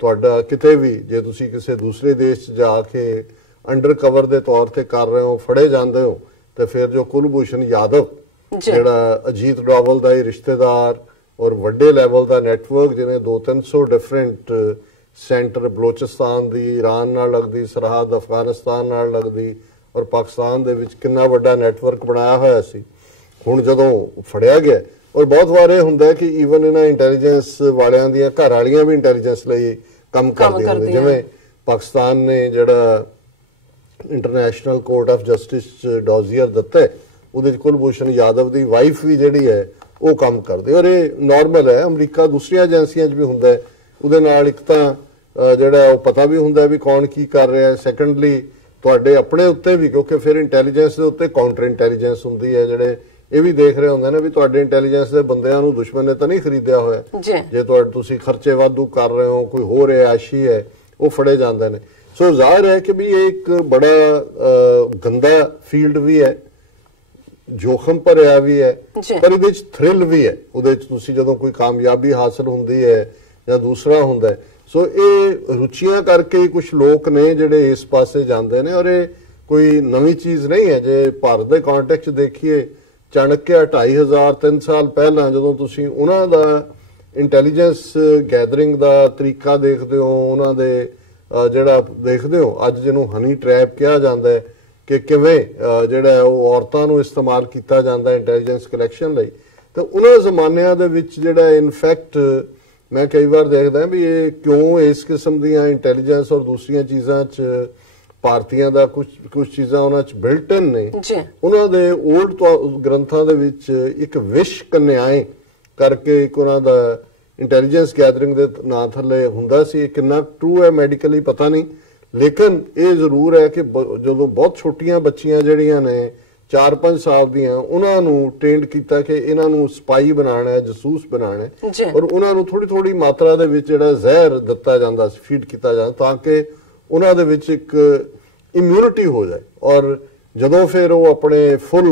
ਤੁਹਾਡਾ। ਕਿਤੇ ਵੀ ਜੇ ਤੁਸੀਂ ਕਿਸੇ ਦੂਸਰੇ ਦੇਸ਼ 'ਚ ਜਾ ਕੇ ਅੰਡਰ ਕਵਰ ਦੇ ਤੌਰ ਤੇ ਕਰ ਰਹੇ ਹੋ, ਫੜੇ ਜਾਂਦੇ ਹੋ, ਤੇ ਫਿਰ ਜੋ ਕੁਲਭੂਸ਼ਣ ਯਾਦਵ ਜਿਹੜਾ ਅਜੀਤ ਡੋਵਲ ਦਾ ਹੀ ਰਿਸ਼ਤੇਦਾਰ ਔਰ ਵੱਡੇ ਲੈਵਲ ਦਾ ਨੈਟਵਰਕ, ਜਿਹਨੇ 200-300 ਡਿਫਰੈਂਟ ਸੈਂਟਰ, ਬਲੋਚਿਸਤਾਨ ਦੀ ਈਰਾਨ ਨਾਲ ਲੱਗਦੀ ਸਰਹੱਦ, ਅਫਗਾਨਿਸਤਾਨ ਨਾਲ ਲੱਗਦੀ ਔਰ ਪਾਕਿਸਤਾਨ ਦੇ ਵਿੱਚ ਕਿੰਨਾ ਵੱਡਾ ਨੈਟਵਰਕ ਬਣਾਇਆ ਹੋਇਆ ਸੀ, ਹੁਣ ਜਦੋਂ ਫੜਿਆ ਗਿਆ। ਔਰ ਬਹੁਤ ਵਾਰੇ ਹੁੰਦਾ ਕਿ ਈਵਨ ਇਹਨਾਂ ਇੰਟੈਲੀਜੈਂਸ ਵਾਲਿਆਂ ਦੀਆਂ ਘਰ ਵਾਲੀਆਂ ਵੀ ਇੰਟੈਲੀਜੈਂਸ ਲਈ ਕੰਮ ਕਰਦੀਆਂ ਨੇ। ਜਿਵੇਂ ਪਾਕਿਸਤਾਨ ਨੇ ਜਿਹੜਾ ਇੰਟਰਨੈਸ਼ਨਲ ਕੋਰਟ ਆਫ ਜਸਟਿਸ 'ਚ ਡੋਜ਼ੀਅਰ ਦਿੱਤਾ, ਉਹਦੇ 'ਚ ਕੁਲਭੂਸ਼ਣ ਯਾਦਵ ਦੀ ਵਾਈਫ ਵੀ ਜਿਹੜੀ ਹੈ ਉਹ ਕੰਮ ਕਰਦੇ। ਔਰ ਇਹ ਨਾਰਮਲ ਹੈ, ਅਮਰੀਕਾ ਦੂਸਰੀਆਂ ਏਜੰਸੀਆਂ 'ਚ ਵੀ ਹੁੰਦਾ। ਉਹਦੇ ਨਾਲ ਇੱਕ ਤਾਂ ਜਿਹੜਾ ਉਹ ਪਤਾ ਵੀ ਹੁੰਦਾ ਵੀ ਕੌਣ ਕੀ ਕਰ ਰਿਹਾ, ਸੈਕੰਡਲੀ ਤੁਹਾਡੇ ਆਪਣੇ ਉੱਤੇ ਵੀ, ਕਿਉਂਕਿ ਫਿਰ ਇੰਟੈਲੀਜੈਂਸ ਦੇ ਉੱਤੇ ਕਾਊਂਟਰ ਇੰਟੈਲੀਜੈਂਸ ਹੁੰਦੀ ਹੈ, ਜਿਹੜੇ ਇਹ ਵੀ ਦੇਖ ਰਹੇ ਹੁੰਦੇ ਨੇ ਵੀ ਤੁਹਾਡੇ ਇੰਟੈਲੀਜੈਂਸ ਦੇ ਬੰਦਿਆਂ ਨੂੰ ਦੁਸ਼ਮਣ ਨੇ ਤਾਂ ਨਹੀਂ ਖਰੀਦਿਆ ਹੋਇਆ। ਜੇ ਤੁਸੀਂ ਖਰਚੇ ਵਾਧੂ ਕਰ ਰਹੇ ਹੋ, ਕੋਈ ਹੋਰ ਐਸ਼ੀ ਹੈ, ਉਹ ਫੜੇ ਜਾਂਦੇ ਨੇ। ਸੋ ਜ਼ਾਹਿਰ ਹੈ ਕਿ ਵੀ ਇਹ ਇੱਕ ਬੜਾ ਗੰਦਾ ਫੀਲਡ ਵੀ ਹੈ, ਜੋਖਮ ਭਰਿਆ ਵੀ ਹੈ, ਪਰ ਇਹਦੇ 'ਚ ਥ੍ਰਿਲ ਵੀ ਹੈ। ਉਹਦੇ 'ਚ ਤੁਸੀਂ ਜਦੋਂ ਕੋਈ ਕਾਮਯਾਬੀ ਹਾਸਲ ਹੁੰਦੀ ਹੈ ਜਾਂ ਦੂਸਰਾ ਹੁੰਦਾ, ਸੋ ਇਹ ਰੁਚੀਆਂ ਕਰਕੇ ਹੀ ਕੁਝ ਲੋਕ ਨੇ ਜਿਹੜੇ ਇਸ ਪਾਸੇ ਜਾਂਦੇ ਨੇ। ਔਰ ਇਹ ਕੋਈ ਨਵੀਂ ਚੀਜ਼ ਨਹੀਂ ਹੈ। ਜੇ ਭਾਰਤ ਦੇ ਕੰਟੈਕਸਟ 'ਚ ਦੇਖੀਏ, ਚਾਣਕਿਆ 2500-3 ਸਾਲ ਪਹਿਲਾਂ ਜਦੋਂ ਤੁਸੀਂ ਉਹਨਾਂ ਦਾ ਇੰਟੈਲੀਜੈਂਸ ਗੈਦਰਿੰਗ ਦਾ ਤਰੀਕਾ ਦੇਖਦੇ ਹੋ, ਉਹਨਾਂ ਦੇ ਜਿਹੜਾ ਦੇਖਦੇ ਹੋ ਅੱਜ ਜਿਹਨੂੰ ਹਨੀ ਟ੍ਰੈਪ ਕਿਹਾ ਜਾਂਦਾ ਹੈ, ਕਿ ਕਿਵੇਂ ਜਿਹੜਾ ਉਹ ਔਰਤਾਂ ਨੂੰ ਇਸਤੇਮਾਲ ਕੀਤਾ ਜਾਂਦਾ ਇੰਟੈਲੀਜੈਂਸ ਕਲੈਕਸ਼ਨ ਲਈ, ਤਾਂ ਉਹਨਾਂ ਜ਼ਮਾਨਿਆਂ ਦੇ ਵਿੱਚ ਜਿਹੜਾ ਇਨਫੈਕਟ ਮੈਂ ਕਈ ਵਾਰ ਦੇਖਦਾ ਵੀ ਇਹ ਕਿਉਂ ਇਸ ਕਿਸਮ ਦੀਆਂ ਇੰਟੈਲੀਜੈਂਸ ਔਰ ਦੂਸਰੀਆਂ ਚੀਜ਼ਾਂ 'ਚ ਭਾਰਤੀਆਂ ਦਾ ਕੁਝ ਚੀਜ਼ਾਂ ਉਹਨਾਂ 'ਚ ਬਿਲਟ ਇਨ ਨੇ। ਉਹਨਾਂ ਦੇ ਓਲਡ ਗ੍ਰੰਥਾਂ ਦੇ ਵਿੱਚ ਇੱਕ ਵਿਸ਼ ਕੰਨਿਆਏ ਕਰਕੇ ਇੱਕ ਉਹਨਾਂ ਦਾ ਇੰਟੈਲੀਜੈਂਸ ਗੈਦਰਿੰਗ ਦੇ ਨਾਂ ਥੱਲੇ ਹੁੰਦਾ ਸੀ। ਕਿੰਨਾ ਟਰੂ ਹੈ ਮੈਡੀਕਲੀ ਪਤਾ ਨਹੀਂ, ਲੇਕਿਨ ਇਹ ਜ਼ਰੂਰ ਹੈ ਕਿ ਜਦੋਂ ਬਹੁਤ ਛੋਟੀਆਂ ਬੱਚੀਆਂ ਜਿਹੜੀਆਂ ਨੇ 4-5 ਸਾਲ ਦੀਆਂ ਉਹਨਾਂ ਨੂੰ ਟ੍ਰੇਨਡ ਕੀਤਾ ਕਿ ਇਹਨਾਂ ਨੂੰ ਸਪਾਈ ਬਣਾਉਣਾ ਹੈ, ਜਸੂਸ ਬਣਾਉਣਾ ਹੈ, ਔਰ ਉਹਨਾਂ ਨੂੰ ਥੋੜੀ ਥੋੜੀ ਮਾਤਰਾ ਦੇ ਵਿੱਚ ਜਿਹੜਾ ਜ਼ਹਿਰ ਦਿੱਤਾ ਜਾਂਦਾ ਸੀ, ਫੀਡ ਕੀਤਾ ਜਾਂਦਾ ਤਾਂ ਕਿ ਉਹਨਾਂ ਦੇ ਵਿੱਚ ਇੱਕ ਇਮਿਊਨਿਟੀ ਹੋ ਜਾਏ। ਔਰ ਜਦੋਂ ਫਿਰ ਉਹ ਆਪਣੇ ਫੁੱਲ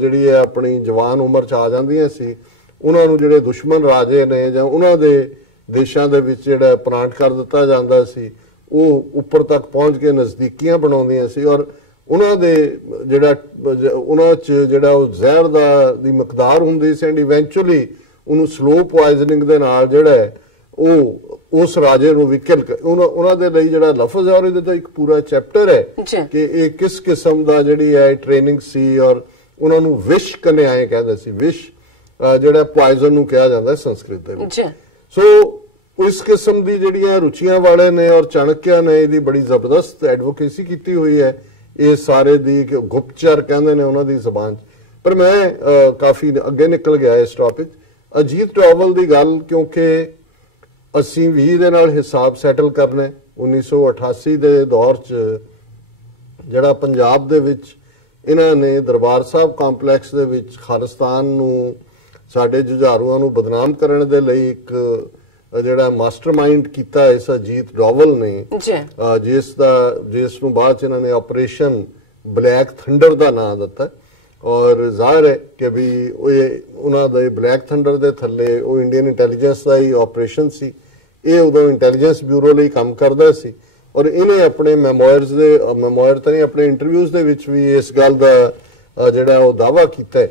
ਜਿਹੜੀ ਹੈ ਆਪਣੀ ਜਵਾਨ ਉਮਰ 'ਚ ਆ ਜਾਂਦੀਆਂ ਸੀ, ਉਹਨਾਂ ਨੂੰ ਜਿਹੜੇ ਦੁਸ਼ਮਣ ਰਾਜੇ ਨੇ ਜਾਂ ਉਹਨਾਂ ਦੇ ਦੇਸ਼ਾਂ ਦੇ ਵਿੱਚ ਜਿਹੜਾ ਪਲਾਂਟ ਕਰ ਦਿੱਤਾ ਜਾਂਦਾ ਸੀ, ਉਹ ਉੱਪਰ ਤੱਕ ਪਹੁੰਚ ਕੇ ਨਜ਼ਦੀਕੀਆਂ ਬਣਾਉਂਦੀਆਂ ਸੀ ਔਰ ਉਹਨਾਂ ਦੇ ਜਿਹੜਾ ਉਹਨਾਂ 'ਚ ਜਿਹੜਾ ਉਹ ਜ਼ਹਿਰ ਦੀ ਮਿਕਦਾਰ ਹੁੰਦੀ ਸੀ ਐਂਡ ਇਵੈਂਚੁਅਲੀ ਉਹਨੂੰ ਸਲੋ ਪੋਇਜ਼ਨਿੰਗ ਦੇ ਨਾਲ ਜਿਹੜਾ ਉਹ ਉਸ ਰਾਜੇ ਨੂੰ ਵੀ ਕਿਲ ਉਹਨਾਂ ਦੇ ਲਈ ਜਿਹੜਾ ਲਫ਼ਜ਼ ਹੈ ਔਰ ਇਹਦੇ ਤਾਂ ਇੱਕ ਪੂਰਾ ਚੈਪਟਰ ਹੈ ਕਿ ਇਹ ਕਿਸ ਕਿਸਮ ਦਾ ਜਿਹੜੀ ਹੈ ਟ੍ਰੇਨਿੰਗ ਸੀ। ਔਰ ਉਹਨਾਂ ਨੂੰ ਵਿਸ਼ ਕਨਿਆਏ ਕਹਿੰਦੇ ਸੀ, ਵਿਸ਼ ਜਿਹੜਾ ਪੋਇਜ਼ਨ ਨੂੰ ਕਿਹਾ ਜਾਂਦਾ ਸੰਸਕ੍ਰਿਤ ਦੇ ਵਿੱਚ। ਸੋ ਇਸ ਕਿਸਮ ਦੀ ਜਿਹੜੀਆਂ ਰੁਚੀਆਂ ਵਾਲੇ ਨੇ ਔਰ ਚਾਣਕਿਆ ਨੇ ਇਹਦੀ ਬੜੀ ਜ਼ਬਰਦਸਤ ਐਡਵੋਕੇਸੀ ਕੀਤੀ ਹੋਈ ਹੈ ਇਹ ਸਾਰੇ ਦੀ, ਕਿ ਗੁਪਤਚਰ ਕਹਿੰਦੇ ਨੇ ਉਹਨਾਂ ਦੀ ਜ਼ਬਾਨ 'ਚ। ਪਰ ਮੈਂ ਕਾਫੀ ਅੱਗੇ ਨਿਕਲ ਗਿਆ ਇਸ ਟੌਪਿਕ ਅਜੀਤ ਡੋਵਲ ਦੀ ਗੱਲ, ਕਿਉਂਕਿ ਅਸੀਂ ਵੀ ਇਹਦੇ ਨਾਲ ਹਿਸਾਬ ਸੈਟਲ ਕਰਨਾ। 1988 ਦੇ ਦੌਰ 'ਚ ਜਿਹੜਾ ਪੰਜਾਬ ਦੇ ਵਿੱਚ ਇਹਨਾਂ ਨੇ ਦਰਬਾਰ ਸਾਹਿਬ ਕੰਪਲੈਕਸ ਦੇ ਵਿੱਚ ਖਾਲਿਸਤਾਨ ਨੂੰ, ਸਾਡੇ ਜੁਝਾਰੂਆਂ ਨੂੰ ਬਦਨਾਮ ਕਰਨ ਦੇ ਲਈ ਇੱਕ ਜਿਹੜਾ ਮਾਸਟਰਮਾਈਂਡ ਕੀਤਾ ਇਸ ਅਜੀਤ ਡੋਵਲ ਨੇ, ਜਿਸ ਨੂੰ ਬਾਅਦ 'ਚ ਇਹਨਾਂ ਨੇ ਆਪਰੇਸ਼ਨ ਬਲੈਕ ਥੰਡਰ ਦਾ ਨਾਮ ਦਿੱਤਾ। ਔਰ ਜ਼ਾਹਿਰ ਹੈ ਕਿ ਵੀ ਉਹਨਾਂ ਦੇ ਬਲੈਕ ਥੰਡਰ ਦੇ ਥੱਲੇ ਉਹ ਇੰਡੀਅਨ ਇੰਟੈਲੀਜੈਂਸ ਦਾ ਹੀ ਆਪਰੇਸ਼ਨ ਸੀ। ਇਹ ਉਦੋਂ ਇੰਟੈਲੀਜੈਂਸ ਬਿਊਰੋ ਲਈ ਕੰਮ ਕਰਦਾ ਸੀ ਔਰ ਇਹਨੇ ਆਪਣੇ ਮੈਮੋਇਰ ਤਾਂ ਨਹੀਂ, ਆਪਣੇ ਇੰਟਰਵਿਊਜ਼ ਦੇ ਵਿੱਚ ਵੀ ਇਸ ਗੱਲ ਦਾ ਜਿਹੜਾ ਉਹ ਦਾਅਵਾ ਕੀਤਾ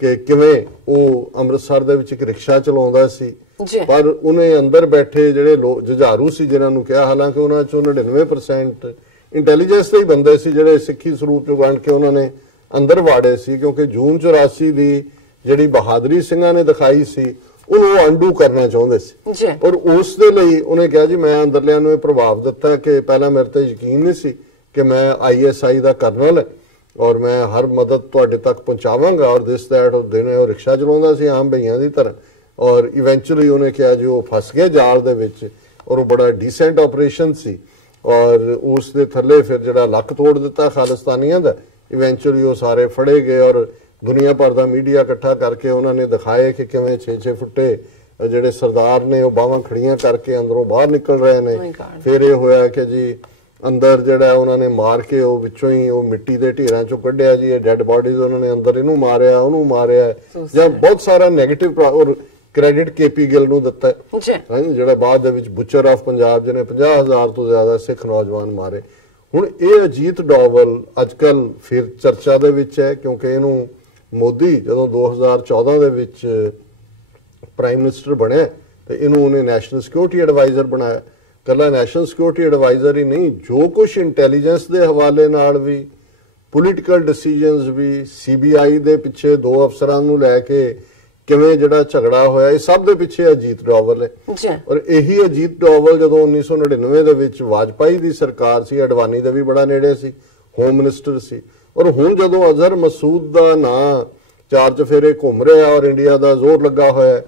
ਕਿ ਕਿਵੇਂ ਉਹ ਅੰਮ੍ਰਿਤਸਰ ਦੇ ਵਿੱਚ ਇੱਕ ਰਿਕਸ਼ਾ ਚਲਾਉਂਦਾ ਸੀ, ਪਰ ਉਹਨੇ ਅੰਦਰ ਬੈਠੇ ਜਿਹੜੇ ਜੁਝਾਰੂ ਸੀ ਜਿਨ੍ਹਾਂ ਨੂੰ ਕਿਹਾ, ਹਾਲਾਂਕਿ ਉਹਨਾਂ 'ਚੋਂ 99% ਇੰਟੈਲੀਜੈਂਸ ਦੇ ਹੀ ਬੰਦੇ ਸੀ ਜਿਹੜੇ ਸਿੱਖੀ ਸਰੂਪ 'ਚ ਵੰਡ ਕੇ ਉਹਨਾਂ ਨੇ ਅੰਦਰ ਵਾੜੇ ਸੀ, ਕਿਉਂਕਿ ਜੂਨ 84 ਦੀ ਜਿਹੜੀ ਬਹਾਦਰੀ ਸਿੰਘਾਂ ਨੇ ਦਿਖਾਈ ਸੀ ਉਹਨੂੰ ਅੰਡੂ ਕਰਨਾ ਚਾਹੁੰਦੇ ਸੀ। ਔਰ ਉਸ ਦੇ ਲਈ ਉਹਨੇ ਕਿਹਾ ਜੀ ਮੈਂ ਅੰਦਰਲਿਆਂ ਨੂੰ ਇਹ ਪ੍ਰਭਾਵ ਦਿੱਤਾ ਕਿ ਪਹਿਲਾਂ ਮੇਰੇ ਤੇ ਯਕੀਨ ਨਹੀਂ ਸੀ ਕਿ ਮੈਂ ISI ਦਾ ਕਰਨਲ ਹੈ ਔਰ ਮੈਂ ਹਰ ਮਦਦ ਤੁਹਾਡੇ ਤੱਕ ਪਹੁੰਚਾਵਾਂਗਾ ਔਰ ਦਿਸ ਦੈਟ ਉਹ ਦਿਨ ਉਹ ਰਿਕਸ਼ਾ ਚਲਾਉਂਦਾ ਸੀ ਆਮ ਭਈਆਂ ਦੀ ਤਰ੍ਹਾਂ। ਔਰ ਇਵੈਂਚੁਅਲੀ ਉਹਨੇ ਕਿਹਾ ਜੀ ਉਹ ਫਸ ਗਏ ਜਾਲ ਦੇ ਵਿੱਚ ਔਰ ਉਹ ਬੜਾ ਡੀਸੈਂਟ ਆਪਰੇਸ਼ਨ ਸੀ ਔਰ ਉਸ ਦੇ ਥੱਲੇ ਫਿਰ ਜਿਹੜਾ ਲੱਕ ਤੋੜ ਦਿੱਤਾ ਖਾਲਿਸਤਾਨੀਆਂ ਦਾ। ਇਵੈਂਚੁਅਲੀ ਉਹ ਸਾਰੇ ਫੜੇ ਗਏ ਔਰ ਦੁਨੀਆ ਭਰ ਦਾ ਮੀਡੀਆ ਇਕੱਠਾ ਕਰਕੇ ਉਹਨਾਂ ਨੇ ਦਿਖਾਏ ਕਿ ਕਿਵੇਂ 6-6 ਫੁੱਟੇ ਜਿਹੜੇ ਸਰਦਾਰ ਨੇ ਉਹ ਬਾਹਾਂ ਖੜੀਆਂ ਕਰਕੇ ਅੰਦਰੋਂ ਬਾਹਰ ਨਿਕਲ ਰਹੇ ਨੇ। ਫਿਰ ਇਹ ਹੋਇਆ ਕਿ ਜੀ ਅੰਦਰ ਜਿਹੜਾ ਉਹਨਾਂ ਨੇ ਮਾਰ ਕੇ ਉਹ ਵਿੱਚੋਂ ਹੀ ਉਹ ਮਿੱਟੀ ਦੇ ਢੇਰਾਂ ਚੋਂ ਕੱਢਿਆ ਜੀ ਇਹ ਡੈੱਡ ਬਾਡੀਜ਼, ਉਹਨਾਂ ਨੇ ਅੰਦਰ ਇਹਨੂੰ ਮਾਰਿਆ ਉਹਨੂੰ ਮਾਰਿਆ ਜਾਂ ਬਹੁਤ ਸਾਰਾ ਨੈਗੇਟਿਵ ਔਰ ਕ੍ਰੈਡਿਟ KP ਗਿੱਲ ਨੂੰ ਦਿੱਤਾ ਜਿਹੜਾ ਬਾਅਦ ਦੇ ਵਿੱਚ ਬੁੱਚਰ ਆਫ ਪੰਜਾਬ ਜਿਹਨੇ 50,000 ਤੋਂ ਜ਼ਿਆਦਾ ਸਿੱਖ ਨੌਜਵਾਨ ਮਾਰੇ। ਹੁਣ ਇਹ ਅਜੀਤ ਡੋਵਲ ਅੱਜ ਕੱਲ ਫਿਰ ਚਰਚਾ ਦੇ ਵਿੱਚ ਹੈ ਕਿਉਂਕਿ ਇਹਨੂੰ ਮੋਦੀ ਜਦੋਂ 2014 ਦੇ ਵਿੱਚ ਪ੍ਰਾਈਮ ਮਿਨਿਸਟਰ ਬਣਿਆ ਤੇ ਇਹਨੂੰ ਉਹਨੇ ਨੈਸ਼ਨਲ ਸਿਕਿਉਰਿਟੀ ਐਡਵਾਈਜ਼ਰ ਬਣਾਇਆ। ਕੱਲਾ ਨੈਸ਼ਨਲ ਸਿਕਿਉਰਿਟੀ ਐਡਵਾਈਜ਼ਰ ਹੀ ਨਹੀਂ, ਜੋ ਕੁਝ ਇੰਟੈਲੀਜੈਂਸ ਦੇ ਹਵਾਲੇ ਨਾਲ ਵੀ, ਪੋਲੀਟੀਕਲ ਡਿਸੀਜਨਸ ਵੀ, CBI ਦੇ ਪਿੱਛੇ 2 ਅਫਸਰਾਂ ਨੂੰ ਲੈ ਕੇ ਕਿਵੇਂ ਜਿਹੜਾ ਝਗੜਾ ਹੋਇਆ, ਇਹ ਸਭ ਦੇ ਪਿੱਛੇ ਅਜੀਤ ਡੋਵਲ ਹੈ। ਔਰ ਇਹੀ ਅਜੀਤ ਡੋਵਲ ਜਦੋਂ 1999 ਦੇ ਵਿੱਚ ਵਾਜਪਾਈ ਦੀ ਸਰਕਾਰ ਸੀ, ਅਡਵਾਨੀ ਦੇ ਵੀ ਬੜਾ ਨੇੜੇ ਸੀ, ਹੋਮ ਮਿਨਿਸਟਰ ਸੀ। ਔਰ ਹੁਣ ਜਦੋਂ ਅਜ਼ਹਰ ਮਸੂਦ ਦਾ ਨਾਂ 4 ਚਫੇਰੇ ਘੁੰਮ ਰਿਹਾ ਔਰ ਇੰਡੀਆ ਦਾ ਜ਼ੋਰ ਲੱਗਾ ਹੋਇਆ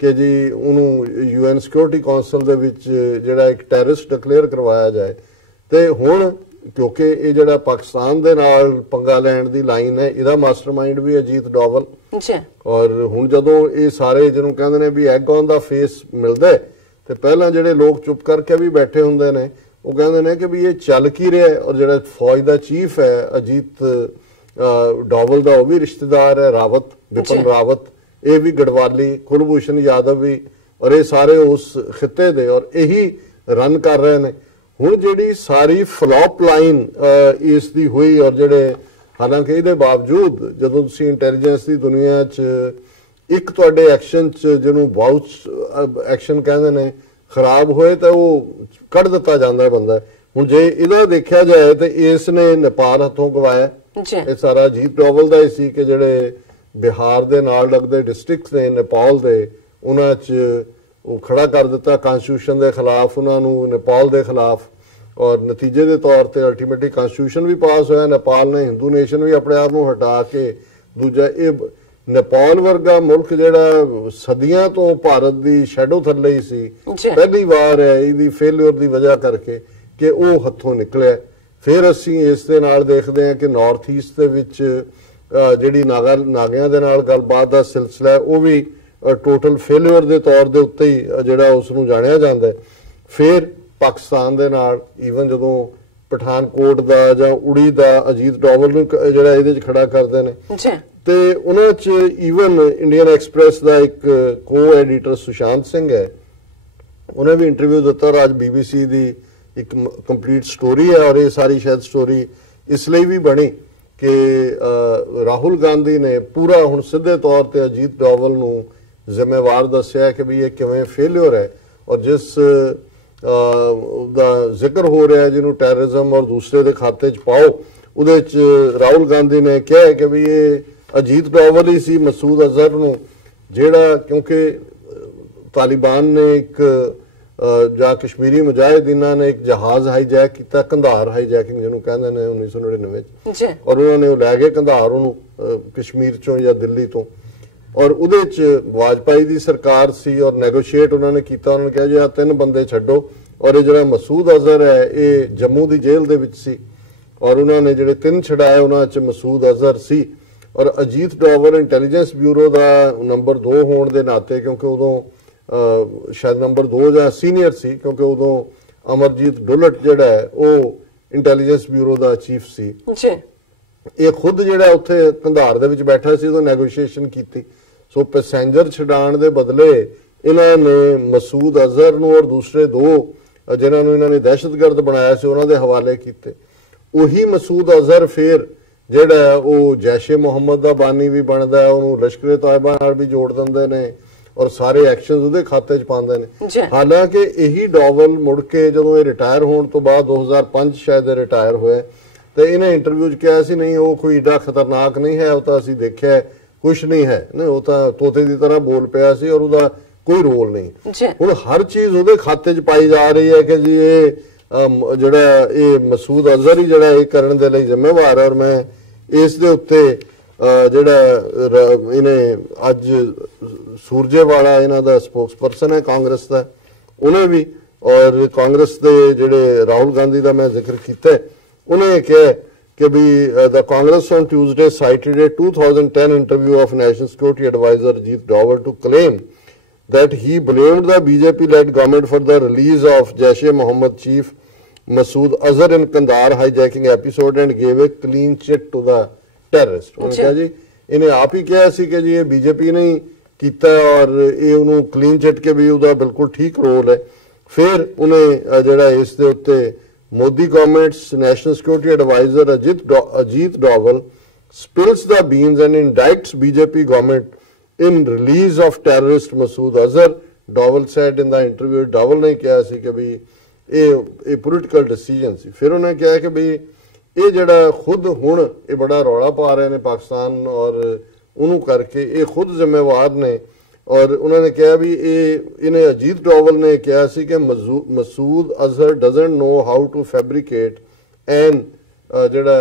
ਕਿ ਜੀ ਉਹਨੂੰ UN ਸਿਕਿਉਰਿਟੀ ਕਾਉਂਸਲ ਦੇ ਵਿੱਚ ਜਿਹੜਾ ਇੱਕ ਟੈਰਰਿਸਟ ਡਿਕਲੇਅਰ ਕਰਵਾਇਆ ਜਾਏ, ਤੇ ਹੁਣ ਕਿਉਂਕਿ ਇਹ ਜਿਹੜਾ ਪਾਕਿਸਤਾਨ ਦੇ ਨਾਲ ਪੰਗਾ ਲੈਣ ਦੀ ਲਾਈਨ ਹੈ, ਇਹਦਾ ਮਾਸਟਰਮਾਈਂਡ ਵੀ ਅਜੀਤ ਡੋਵਲ। ਔਰ ਹੁਣ ਜਦੋਂ ਇਹ ਸਾਰੇ ਜਿਹਨੂੰ ਕਹਿੰਦੇ ਨੇ ਵੀ ਐਗ ਔਨ ਦਾ ਫੇਸ ਮਿਲਦਾ ਤੇ ਪਹਿਲਾਂ ਜਿਹੜੇ ਲੋਕ ਚੁੱਪ ਕਰਕੇ ਵੀ ਬੈਠੇ ਹੁੰਦੇ ਨੇ ਉਹ ਕਹਿੰਦੇ ਨੇ ਕਿ ਵੀ ਇਹ ਚੱਲ ਕੀ ਰਿਹਾ। ਔਰ ਜਿਹੜਾ ਫੌਜ ਦਾ ਚੀਫ ਹੈ ਅਜੀਤ ਡੋਵਲ ਦਾ ਉਹ ਵੀ ਰਿਸ਼ਤੇਦਾਰ ਹੈ ਰਾਵਤ, ਵਿਪਨ ਰਾਵਤ, ਇਹ ਵੀ ਗੜਵਾਲੀ, ਕੁਲਭੂਸ਼ਣ ਯਾਦਵ ਵੀ, ਔਰ ਇਹ ਸਾਰੇ ਉਸ ਖਿੱਤੇ ਦੇ ਔਰ ਇਹੀ ਰਨ ਕਰ ਰਹੇ ਨੇ। ਹੁਣ ਜਿਹੜੀ ਸਾਰੀ ਫਲॉप ਲਾਈਨ ਇਸ ਦੀ ਹੋਈ ਔਰ ਜਿਹੜੇ ਹਾਲਾਂਕਿ ਇਹਦੇ ਬਾਵਜੂਦ ਜਦੋਂ ਤੁਸੀਂ ਇੰਟੈਲੀਜੈਂਸ ਦੀ ਦੁਨੀਆ 'ਚ ਇੱਕ ਤੁਹਾਡੇ ਐਕਸ਼ਨ 'ਚ ਜਿਹਨੂੰ ਬਾਊਚ ਐਕਸ਼ਨ ਕਹਿੰਦੇ ਨੇ ਖਰਾਬ ਹੋਏ ਤਾਂ ਉਹ ਕੱਢ ਦਿੱਤਾ ਜਾਂਦਾ ਬੰਦਾ। ਹੁਣ ਜੇ ਇਹਦਾ ਦੇਖਿਆ ਜਾਏ ਤੇ ਇਸ ਨੇ ਨੇਪਾਲ ਹੱਥੋਂ ਗਵਾਇਆ, ਇਹ ਸਾਰਾ ਅਜੀਤ ਡੋਵਲ ਦਾ ਹੀ ਸੀ ਕਿ ਜਿਹੜੇ ਬਿਹਾਰ ਦੇ ਨਾਲ ਲੱਗਦੇ ਡਿਸਟ੍ਰਿਕਟਸ ਨੇ ਨੇਪਾਲ ਦੇ ਉਹਨਾਂ 'ਚ ਉਹ ਖੜਾ ਕਰ ਦਿੱਤਾ ਕਨਸਟੀਟਿਊਸ਼ਨ ਦੇ ਖਿਲਾਫ ਉਹਨਾਂ ਨੂੰ, ਨੇਪਾਲ ਦੇ ਖਿਲਾਫ। ਔਰ ਨਤੀਜੇ ਦੇ ਤੌਰ ਤੇ ਅਲਟੀਮੇਟਲੀ ਕਨਸਟੀਟਿਊਸ਼ਨ ਵੀ ਪਾਸ ਹੋਇਆ, ਨੇਪਾਲ ਨੇ ਹਿੰਦੂ ਨੇਸ਼ਨ ਵੀ ਆਪਣੇ ਆਪ ਨੂੰ ਹਟਾ ਕੇ ਦੂਜਾ ਇਹ ਨੇਪਾਲ ਵਰਗਾ ਮੁਲਕ ਜਿਹੜਾ ਸਦੀਆਂ ਤੋਂ ਭਾਰਤ ਦੀ ਸ਼ੈਡੋ ਥੱਲੇ ਹੀ ਸੀ, ਪਹਿਲੀ ਵਾਰ ਹੈ ਇਹਦੀ ਫੇਲਿਅਰ ਦੀ ਵਜ੍ਹਾ ਕਰਕੇ ਕਿ ਉਹ ਹੱਥੋਂ ਨਿਕਲਿਆ। ਫਿਰ ਅਸੀਂ ਇਸ ਦੇ ਨਾਲ ਦੇਖਦੇ ਹਾਂ ਕਿ ਨਾਰਥ ਈਸਟ ਦੇ ਵਿੱਚ ਜਿਹੜੀ ਨਾਗਿਆਂ ਦੇ ਨਾਲ ਗੱਲਬਾਤ ਦਾ ਸਿਲਸਿਲਾ ਉਹ ਵੀ ਟੋਟਲ ਫੇਲਿਅਰ ਦੇ ਤੌਰ ਦੇ ਉੱਤੇ ਹੀ ਜਿਹੜਾ ਉਸ ਨੂੰ ਜਾਣਿਆ ਜਾਂਦਾ। ਫਿਰ ਪਾਕਿਸਤਾਨ ਦੇ ਨਾਲ ਈਵਨ ਜਦੋਂ ਪਠਾਨਕੋਟ ਦਾ ਜਾਂ ਉੜੀ ਦਾ ਅਜੀਤ ਡੋਵਲ ਨੂੰ ਜਿਹੜਾ ਇਹਦੇ 'ਚ ਖੜਾ ਕਰਦੇ ਨੇ ਤੇ ਉਹਨਾਂ 'ਚ ਈਵਨ ਇੰਡੀਅਨ ਐਕਸਪ੍ਰੈਸ ਦਾ ਇੱਕ ਕੋ ਐਡੀਟਰ ਸੁਸ਼ਾਂਤ ਸਿੰਘ ਹੈ, ਉਹਨੇ ਵੀ ਇੰਟਰਵਿਊ ਦਿੱਤਾ। ਅੱਜ BBC ਦੀ ਇੱਕ ਕੰਪਲੀਟ ਸਟੋਰੀ ਹੈ ਔਰ ਇਹ ਸਾਰੀ ਸ਼ਾਇਦ ਸਟੋਰੀ ਇਸ ਲਈ ਵੀ ਬਣੀ ਕਿ ਰਾਹੁਲ ਗਾਂਧੀ ਨੇ ਪੂਰਾ ਹੁਣ ਸਿੱਧੇ ਤੌਰ ਤੇ ਅਜੀਤ ਡੋਵਲ ਨੂੰ ਜ਼ਿੰਮੇਵਾਰ ਦੱਸਿਆ ਕਿ ਵੀ ਇਹ ਕਿਵੇਂ ਫੇਲਿਅਰ ਹੈ ਔਰ ਜਿਸ ਦਾ ਜ਼ਿਕਰ ਹੋ ਰਿਹਾ ਜਿਹਨੂੰ ਟੈਰਰਿਜ਼ਮ ਔਰ ਦੂਸਰੇ ਦੇ ਖਾਤੇ 'ਚ ਪਾਓ ਉਹਦੇ 'ਚ ਰਾਹੁਲ ਗਾਂਧੀ ਨੇ ਕਿਹਾ ਕਿ ਵੀ ਇਹ ਅਜੀਤ ਡੋਵਲ ਹੀ ਸੀ ਮਸੂਦ ਅਜ਼ਹਰ ਨੂੰ ਜਿਹੜਾ ਕਿਉਂਕਿ ਤਾਲਿਬਾਨ ਨੇ ਇੱਕ ਜਾਂ ਕਸ਼ਮੀਰੀ ਮੁਜਾਹਿਦੀਨਾਂ ਨੇ ਇੱਕ ਜਹਾਜ਼ ਹਾਈਜੈਕ ਕੀਤਾ, ਕੰਧਾਰ ਹਾਈਜੈਕਿੰਗ ਜਿਹਨੂੰ ਕਹਿੰਦੇ ਨੇ 1999 ਚ, ਔਰ ਉਹਨਾਂ ਨੇ ਉਹ ਲੈ ਗਏ ਕੰਧਾਰ ਉਹਨੂੰ ਕਸ਼ਮੀਰ ਚੋਂ ਜਾਂ ਦਿੱਲੀ ਤੋਂ ਔਰ ਉਹਦੇ ਚ ਵਾਜਪਾਈ ਦੀ ਸਰਕਾਰ ਸੀ ਔਰ ਨੈਗੋਸ਼ੀਏਟ ਉਹਨਾਂ ਨੇ ਕੀਤਾ। ਉਹਨਾਂ ਨੇ ਕਿਹਾ ਜੀ ਆ 3 ਬੰਦੇ ਛੱਡੋ ਔਰ ਇਹ ਜਿਹੜਾ ਮਸੂਦ ਅਜ਼ਹਰ ਹੈ ਇਹ ਜੰਮੂ ਦੀ ਜੇਲ੍ਹ ਦੇ ਵਿੱਚ ਸੀ ਔਰ ਉਹਨਾਂ ਨੇ ਜਿਹੜੇ 3 ਛਡਾਏ ਉਹਨਾਂ ਚ ਮਸੂਦ ਅਜ਼ਹਰ ਸੀ ਔਰ ਅਜੀਤ ਡੋਵਲ ਇੰਟੈਲੀਜੈਂਸ ਬਿਊਰੋ ਦਾ ਨੰਬਰ 2 ਹੋਣ ਦੇ ਨਾਤੇ ਕਿਉਂਕਿ ਉਦੋਂ ਸ਼ਾਇਦ ਨੰਬਰ 2 ਜਾਂ ਸੀਨੀਅਰ ਸੀ ਕਿਉਂਕਿ ਉਦੋਂ ਅਮਰਜੀਤ ਡੁਲਟ ਜਿਹੜਾ ਹੈ ਉਹ ਇੰਟੈਲੀਜੈਂਸ ਬਿਊਰੋ ਦਾ ਚੀਫ ਸੀ ਜੀ। ਇਹ ਖੁਦ ਜਿਹੜਾ ਉੱਥੇ ਕੰਧਾਰ ਦੇ ਵਿੱਚ ਬੈਠਾ ਸੀ ਉਦੋਂ ਨੈਗੋਸ਼ੀਏਸ਼ਨ ਕੀਤੀ। ਸੋ ਪੈਸੇਂਜਰ ਛਡਾਣ ਦੇ ਬਦਲੇ ਇਹਨਾਂ ਨੇ ਮਸੂਦ ਅਜ਼ਹਰ ਨੂੰ ਔਰ ਦੂਸਰੇ 2 ਜਿਨ੍ਹਾਂ ਨੂੰ ਇਹਨਾਂ ਨੇ ਦਹਿਸ਼ਤਗਰਦ ਬਣਾਇਆ ਸੀ ਉਹਨਾਂ ਦੇ ਹਵਾਲੇ ਕੀਤੇ। ਉਹੀ ਮਸੂਦ ਅਜ਼ਹਰ ਫਿਰ ਜਿਹੜਾ ਉਹ ਜੈਸ਼ੇ ਮੁਹੰਮਦ ਦਾ ਬਾਨੀ ਵੀ ਬਣਦਾ, ਉਹਨੂੰ ਲਸ਼ਕਰ ਤਾਇਬਾ ਨਾਲ ਵੀ ਜੋੜ ਦਿੰਦੇ ਨੇ ਔਰ ਸਾਰੇ ਐਕਸ਼ਨਸ ਉਹਦੇ ਖਾਤੇ 'ਚ ਪਾਉਂਦੇ ਨੇ। ਹਾਲਾਂਕਿ ਇਹੀ ਡੋਵਲ ਮੁੜ ਕੇ ਜਦੋਂ ਇਹ ਰਿਟਾਇਰ ਹੋਣ ਤੋਂ ਬਾਅਦ 2005 ਸ਼ਾਇਦ ਰਿਟਾਇਰ ਹੋਏ ਤੇ ਇਹਨੇ ਇੰਟਰਵਿਊ 'ਚ ਕਿਹਾ ਸੀ ਨਹੀਂ ਉਹ ਕੋਈ ਏਡਾ ਖਤਰਨਾਕ ਨਹੀਂ ਹੈ, ਉਹ ਤਾਂ ਅਸੀਂ ਦੇਖਿਆ ਕੁਛ ਨਹੀਂ ਹੈ, ਨਹੀਂ ਉਹ ਤਾਂ ਤੋਤੇ ਦੀ ਤਰ੍ਹਾਂ ਬੋਲ ਪਿਆ ਸੀ ਔਰ ਉਹਦਾ ਕੋਈ ਰੋਲ ਨਹੀਂ। ਹੁਣ ਹਰ ਚੀਜ਼ ਉਹਦੇ ਖਾਤੇ 'ਚ ਪਾਈ ਜਾ ਰਹੀ ਹੈ ਕਿ ਜੀ ਇਹ ਜਿਹੜਾ ਇਹ ਮਸੂਦ ਅਜ਼ਹਰ ਹੀ ਜਿਹੜਾ ਇਹ ਕਰਨ ਦੇ ਲਈ ਜ਼ਿੰਮੇਵਾਰ ਹੈ ਔਰ ਮੈਂ ਇਸ ਦੇ ਉੱਤੇ ਜਿਹੜਾ ਇਹਨੇ ਅੱਜ ਸੂਰਜੇਵਾਲਾ ਇਹਨਾਂ ਦਾ ਸਪੋਕਸਪਰਸਨ ਹੈ ਕਾਂਗਰਸ ਦਾ ਉਹਨੇ ਵੀ ਔਰ ਕਾਂਗਰਸ ਦੇ ਜਿਹੜੇ ਰਾਹੁਲ ਗਾਂਧੀ ਦਾ ਮੈਂ ਜ਼ਿਕਰ ਕੀਤਾ ਉਹਨੇ ਕਿਹਾ ਕਿ ਵੀ the Congress on Tuesday cited a 2010 interview of National Security Advisor Ajit Doval to claim that he blamed the BJP-led government for the release of Jaish-e-Mohammed chief Masood Azhar in Kandahar hijacking episode and gave a clean chit to the terrorist. उन्होंने कहा जी इन्हें आप ही क्या सी कि जी ये BJP ने किया और ये उन्होंने क्लीन चिट के भी उदा बिल्कुल ठीक रोल है। फिर उन्हें जड़ा इस दे उत्ते Modi government's national security adviser Ajit Doval spills the beans and indicts BJP government in release of terrorist Masood Azhar. Doval said in the interview, Doval ने कहा सी कि भी ये political decision सी। फिर उन्हें कहा कि भी ये जड़ा खुद हुण ये बड़ा रौला पा रहे ने पाकिस्तान और उन्होंने करके ये खुद जिम्मेवार ने और उन्होंने कहा भी ये इन्हें अजीत डोवल ने कहा सी कि Masood Azhar doesn't know how to fabricate and जड़ा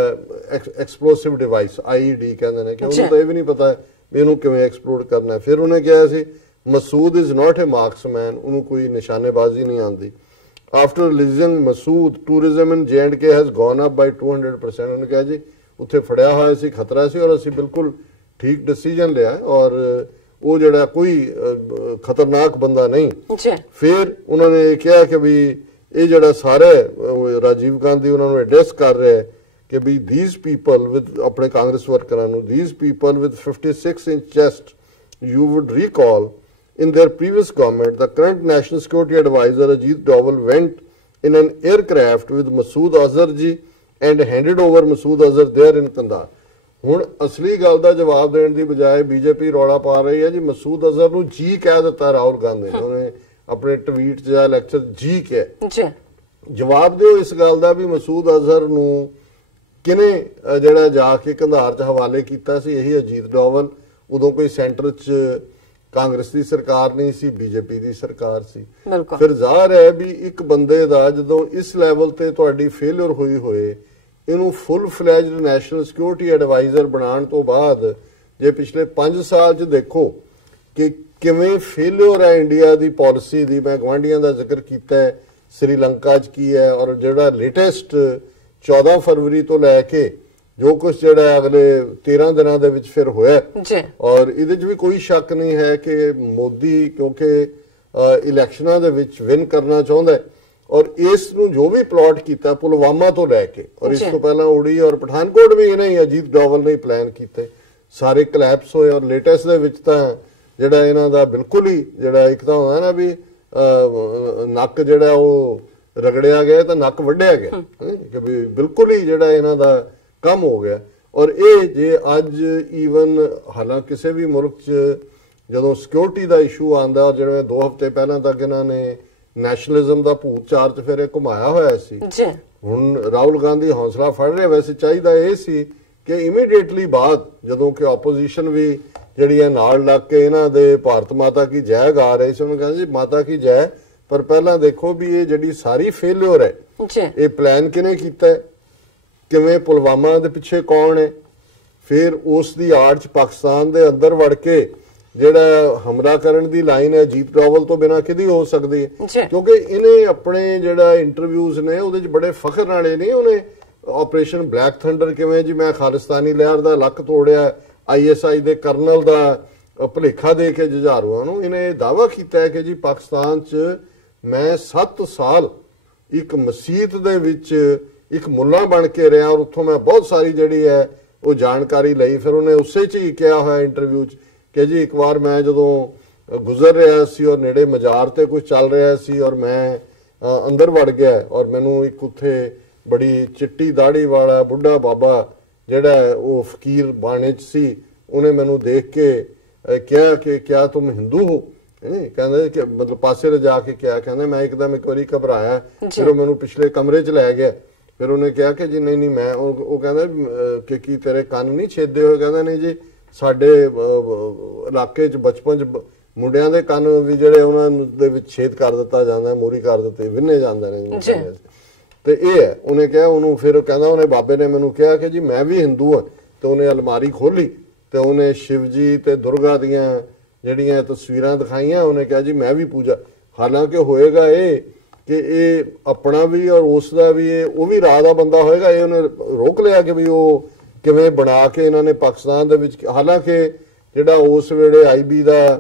एक्सप्लोसिव डिवाइस IED कहते हैं कि उन्हें तो ये भी नहीं पता भी इन्हों किवें एक्सप्लोड करना है। फिर उन्हें कहा see Masood is not a marksman, उन्होंने कोई निशानेबाजी नहीं आती। After releasing Masood, tourism in J&K has gone up by 200%. उन्होंने कहा जी उत्थे फड़िया हुआ सी खतरा सी और असी बिल्कुल ठीक डिसीजन लिया और वो जड़ा कोई खतरनाक बंदा नहीं। फिर उन्होंने कहा कि भी ये जड़ा सारे राजीव गांधी उन्होंने एड्रेस कर रहे हैं कि भी these people with अपने Congress वर्करां these people with 56-inch chest you would recall in their previous government, the current National Security Advisor Ajit Doval went in an aircraft with Masood Azhar ji and handed over Masood Azhar there in Kandahar. ਹੁਣ ਅਸਲੀ ਗੱਲ ਦਾ ਜਵਾਬ ਦੇਣ ਦੀ ਬਜਾਏ BJP ਰੌਲਾ ਪਾ ਰਹੀ ਹੈ ਜੀ ਮਸੂਦ ਅਜ਼ਹਰ ਨੂੰ ਜੀ ਕਹਿ ਦਿੱਤਾ ਰਾਹੁਲ ਗਾਂਧੀ ਨੇ, ਉਹਨੇ ਆਪਣੇ ਟਵੀਟ ਜਾਂ ਲੈਕਚਰ ਜੀ ਕਿਹਾ। ਜਵਾਬ ਦਿਓ ਇਸ ਗੱਲ ਦਾ ਵੀ ਮਸੂਦ ਅਜ਼ਹਰ ਨੂੰ ਕਿਨੇ ਜਿਹੜਾ ਜਾ ਕੇ ਕੰਧਾਰ 'ਚ ਹਵਾਲੇ ਕੀਤਾ ਸੀ, ਇਹੀ ਅਜੀਤ ਡੋਵਲ। ਉਦੋਂ ਕੋਈ ਸੈਂਟਰ 'ਚ ਕਾਂਗਰਸ ਦੀ ਸਰਕਾਰ ਨਹੀਂ ਸੀ, ਬੀਜੇਪੀ ਦੀ ਸਰਕਾਰ ਸੀ। ਫਿਰ ਜ਼ਾਹਰ ਹੈ ਵੀ ਇੱਕ ਬੰਦੇ ਦਾ ਜਦੋਂ ਇਸ ਲੈਵਲ ਤੇ ਤੁਹਾਡੀ ਫੇਲਿਅਰ ਹੋਈ ਹੋਏ ਇਹਨੂੰ ਫੁੱਲ ਫਲੈਜਡ ਨੈਸ਼ਨਲ ਸਿਕਿਉਰਿਟੀ ਐਡਵਾਈਜ਼ਰ ਬਣਾਉਣ ਤੋਂ ਬਾਅਦ ਜੇ ਪਿਛਲੇ 5 ਸਾਲ 'ਚ ਦੇਖੋ ਕਿ ਕਿਵੇਂ ਫੇਲਿਅਰ ਹੈ ਇੰਡੀਆ ਦੀ ਪਾਲਿਸੀ ਦੀ। ਮੈਂ ਗਵਾਂਢੀਆਂ ਦਾ ਜ਼ਿਕਰ ਕੀਤਾ ਹੈ, ਸ੍ਰੀਲੰਕਾ 'ਚ ਕੀ ਹੈ ਔਰ ਜਿਹੜਾ ਲੇਟੈਸਟ 14 ਫਰਵਰੀ ਤੋਂ ਲੈ ਕੇ ਜੋ ਕੁਝ ਜਿਹੜਾ ਅਗਲੇ 13 ਦਿਨਾਂ ਦੇ ਵਿੱਚ ਫਿਰ ਹੋਇਆ ਜੀ। ਔਰ ਇਹਦੇ 'ਚ ਵੀ ਕੋਈ ਸ਼ੱਕ ਨਹੀਂ ਹੈ ਕਿ ਮੋਦੀ ਕਿਉਂਕਿ ਇਲੈਕਸ਼ਨਾਂ ਦੇ ਵਿੱਚ ਵਿਨ ਕਰਨਾ ਚਾਹੁੰਦਾ ਹੈ ਔਰ ਇਸ ਨੂੰ ਜੋ ਵੀ ਪਲਾਟ ਕੀਤਾ ਪੁਲਵਾਮਾ ਤੋਂ ਲੈ ਕੇ ਔਰ ਇਸ ਤੋਂ ਪਹਿਲਾਂ ਉੜੀ ਔਰ ਪਠਾਨਕੋਟ ਵੀ ਇਹਨੇ ਹੀ ਅਜੀਤ ਡੋਵਲ ਨੇ ਪਲਾਨ ਕੀਤੇ, ਸਾਰੇ ਕਲੈਪਸ ਹੋਏ ਔਰ ਲੇਟੈਸਟ ਦੇ ਵਿੱਚ ਤਾਂ ਜਿਹੜਾ ਇਹਨਾਂ ਦਾ ਬਿਲਕੁਲ ਹੀ ਜਿਹੜਾ ਇੱਕ ਤਾਂ ਹੁੰਦਾ ਨਾ ਵੀ ਨੱਕ ਜਿਹੜਾ ਉਹ ਰਗੜਿਆ ਗਿਆ ਤਾਂ ਨੱਕ ਵੱਢਿਆ ਗਿਆ ਕਿ ਵੀ ਬਿਲਕੁਲ ਹੀ ਜਿਹੜਾ ਇਹਨਾਂ ਦਾ ਕੰਮ ਹੋ ਗਿਆ। ਔਰ ਇਹ ਜੇ ਅੱਜ ਈਵਨ ਹਾਲਾਂਕਿ ਕਿਸੇ ਵੀ ਮੁਲਕ 'ਚ ਜਦੋਂ ਸਿਕਿਉਰਿਟੀ ਦਾ ਇਸ਼ੂ ਆਉਂਦਾ ਔਰ ਜਿਵੇਂ 2 ਹਫ਼ਤੇ ਪਹਿਲਾਂ ਤੱਕ ਇਹਨਾਂ ਨੇ ਨੈਸ਼ਨਲਿਜ਼ਮ ਦਾ ਭੂਤ ਚਾਰ 'ਚ ਫਿਰ ਇਹ ਘੁਮਾਇਆ ਹੋਇਆ ਸੀ, ਹੁਣ ਰਾਹੁਲ ਗਾਂਧੀ ਹੌਸਲਾ ਫੜ ਰਿਹਾ। ਵੈਸੇ ਚਾਹੀਦਾ ਇਹ ਸੀ ਕਿ ਇਮੀਡੀਏਟਲੀ ਬਾਅਦ ਜਦੋਂ ਕਿ ਆਪੋਜੀਸ਼ਨ ਵੀ ਜਿਹੜੀ ਹੈ ਨਾਲ ਲੱਗ ਕੇ ਇਹਨਾਂ ਦੇ ਭਾਰਤ ਮਾਤਾ ਕੀ ਜੈ ਗਾ ਰਹੇ ਸੀ, ਉਹਨੂੰ ਕਹਿੰਦੇ ਜੀ ਮਾਤਾ ਕੀ ਜੈ, ਪਰ ਪਹਿਲਾਂ ਦੇਖੋ ਵੀ ਇਹ ਜਿਹੜੀ ਸਾਰੀ ਫੇਲਿਅਰ ਹੈ ਇਹ ਪਲਾਨ ਕਿਹਨੇ ਕੀਤਾ, ਕਿਵੇਂ ਪੁਲਵਾਮਾ ਦੇ ਪਿੱਛੇ ਕੌਣ ਹੈ, ਫਿਰ ਉਸ ਦੀ ਆੜ 'ਚ ਪਾਕਿਸਤਾਨ ਦੇ ਅੰਦਰ ਵੜ ਕੇ ਜਿਹੜਾ ਹਮਲਾ ਕਰਨ ਦੀ ਲਾਈਨ ਹੈ ਅਜੀਤ ਡੋਵਲ ਤੋਂ ਬਿਨਾਂ ਕਿਹਦੀ ਹੋ ਸਕਦੀ ਹੈ। ਕਿਉਂਕਿ ਇਹਨੇ ਆਪਣੇ ਜਿਹੜਾ ਇੰਟਰਵਿਊਜ਼ ਨੇ ਉਹਦੇ 'ਚ ਬੜੇ ਫਖਰ ਨਾਲੇ ਨਹੀਂ, ਉਹਨੇ ਆਪਰੇਸ਼ਨ ਬਲੈਕ ਥੰਡਰ ਕਿਵੇਂ ਜੀ ਮੈਂ ਖਾਲਿਸਤਾਨੀ ਲਹਿਰ ਦਾ ਲੱਕ ਤੋੜਿਆ, ISI ਦੇ ਕਰਨਲ ਦਾ ਭੁਲੇਖਾ ਦੇ ਕੇ ਜੁਝਾਰੂਆਂ ਨੂੰ ਇਹਨੇ ਦਾਅਵਾ ਕੀਤਾ ਹੈ ਕਿ ਜੀ ਪਾਕਿਸਤਾਨ 'ਚ ਮੈਂ 7 ਸਾਲ ਇੱਕ ਮਸਜਿਦ ਦੇ ਵਿੱਚ ਇੱਕ ਮੁੱਲਾ ਬਣ ਕੇ ਰਿਹਾ ਔਰ ਉੱਥੋਂ ਮੈਂ ਬਹੁਤ ਸਾਰੀ ਜਿਹੜੀ ਹੈ ਉਹ ਜਾਣਕਾਰੀ ਲਈ। ਫਿਰ ਉਹਨੇ ਉਸੇ 'ਚ ਹੀ ਕਿਹਾ ਹੋਇਆ ਇੰਟਰਵਿਊ 'ਚ ਕਿ ਜੀ ਇੱਕ ਵਾਰ ਮੈਂ ਜਦੋਂ ਗੁਜ਼ਰ ਰਿਹਾ ਸੀ ਔਰ ਨੇੜੇ ਮਜ਼ਾਰ ਤੇ ਕੁਝ ਚੱਲ ਰਿਹਾ ਸੀ ਔਰ ਮੈਂ ਅੰਦਰ ਵੜ ਗਿਆ ਔਰ ਮੈਨੂੰ ਇੱਕ ਉੱਥੇ ਬੜੀ ਚਿੱਟੀ ਦਾੜੀ ਵਾਲਾ ਬੁੱਢਾ ਬਾਬਾ ਜਿਹੜਾ ਉਹ ਫਕੀਰ ਬਾਣੇ 'ਚ ਸੀ, ਉਹਨੇ ਮੈਨੂੰ ਦੇਖ ਕੇ ਕਿਹਾ ਕਿ ਕਿਆ ਤੁਮ ਹਿੰਦੂ ਹੋ, ਕਹਿੰਦੇ ਕਿ ਮਤਲਬ ਪਾਸੇ ਲਿਜਾ ਕੇ ਕਿਹਾ, ਕਹਿੰਦੇ ਮੈਂ ਇੱਕਦਮ ਇੱਕ ਵਾਰੀ ਘਬਰਾਇਆ, ਫਿਰ ਉਹ ਮੈਨੂੰ ਪਿਛਲੇ ਕਮਰੇ 'ਚ ਲੈ ਗਿਆ, ਫਿਰ ਉਹਨੇ ਕਿਹਾ ਕਿ ਜੀ ਨਹੀਂ ਮੈਂ ਉਹ ਕਹਿੰਦਾ ਕਿ ਕੀ ਤੇਰੇ ਕੰਨ ਨਹੀਂ ਛੇਦੇ ਹੋਏ, ਕਹਿੰਦਾ ਨਹੀਂ ਜੀ ਸਾਡੇ ਇਲਾਕੇ 'ਚ ਬਚਪਨ 'ਚ ਮੁੰਡਿਆਂ ਦੇ ਕੰਨ ਵੀ ਜਿਹੜੇ ਉਹਨਾਂ ਦੇ ਵਿੱਚ ਛੇਦ ਕਰ ਦਿੱਤਾ ਜਾਂਦਾ, ਮੋਰੀ ਕਰ ਦਿੱਤੇ, ਵਿੰਨੇ ਜਾਂਦੇ ਨੇ ਤੇ ਇਹ ਹੈ। ਉਹਨੇ ਕਿਹਾ ਉਹਨੂੰ, ਫਿਰ ਕਹਿੰਦਾ ਉਹਨੇ ਬਾਬੇ ਨੇ ਮੈਨੂੰ ਕਿਹਾ ਕਿ ਜੀ ਮੈਂ ਵੀ ਹਿੰਦੂ ਹਾਂ, ਤੇ ਉਹਨੇ ਅਲਮਾਰੀ ਖੋਲੀ ਤੇ ਉਹਨੇ ਸ਼ਿਵ ਜੀ ਤੇ ਦੁਰਗਾ ਦੀਆਂ ਜਿਹੜੀਆਂ ਤਸਵੀਰਾਂ ਦਿਖਾਈਆਂ, ਉਹਨੇ ਕਿਹਾ ਜੀ ਮੈਂ ਵੀ ਪੂਜਾ। ਹਾਲਾਂਕਿ ਹੋਏਗਾ ਇਹ ਕਿ ਇਹ ਆਪਣਾ ਵੀ ਔਰ ਉਸ ਦਾ ਵੀ ਉਹ ਵੀ ਰਾਹ ਦਾ ਬੰਦਾ ਹੋਏਗਾ, ਇਹ ਉਹਨੇ ਰੋਕ ਲਿਆ ਕਿ ਵੀ ਉਹ ਕਿਵੇਂ ਬਣਾ ਕੇ ਇਹਨਾਂ ਨੇ ਪਾਕਿਸਤਾਨ ਦੇ ਵਿੱਚ। ਹਾਲਾਂਕਿ ਜਿਹੜਾ ਉਸ ਵੇਲੇ IB ਦਾ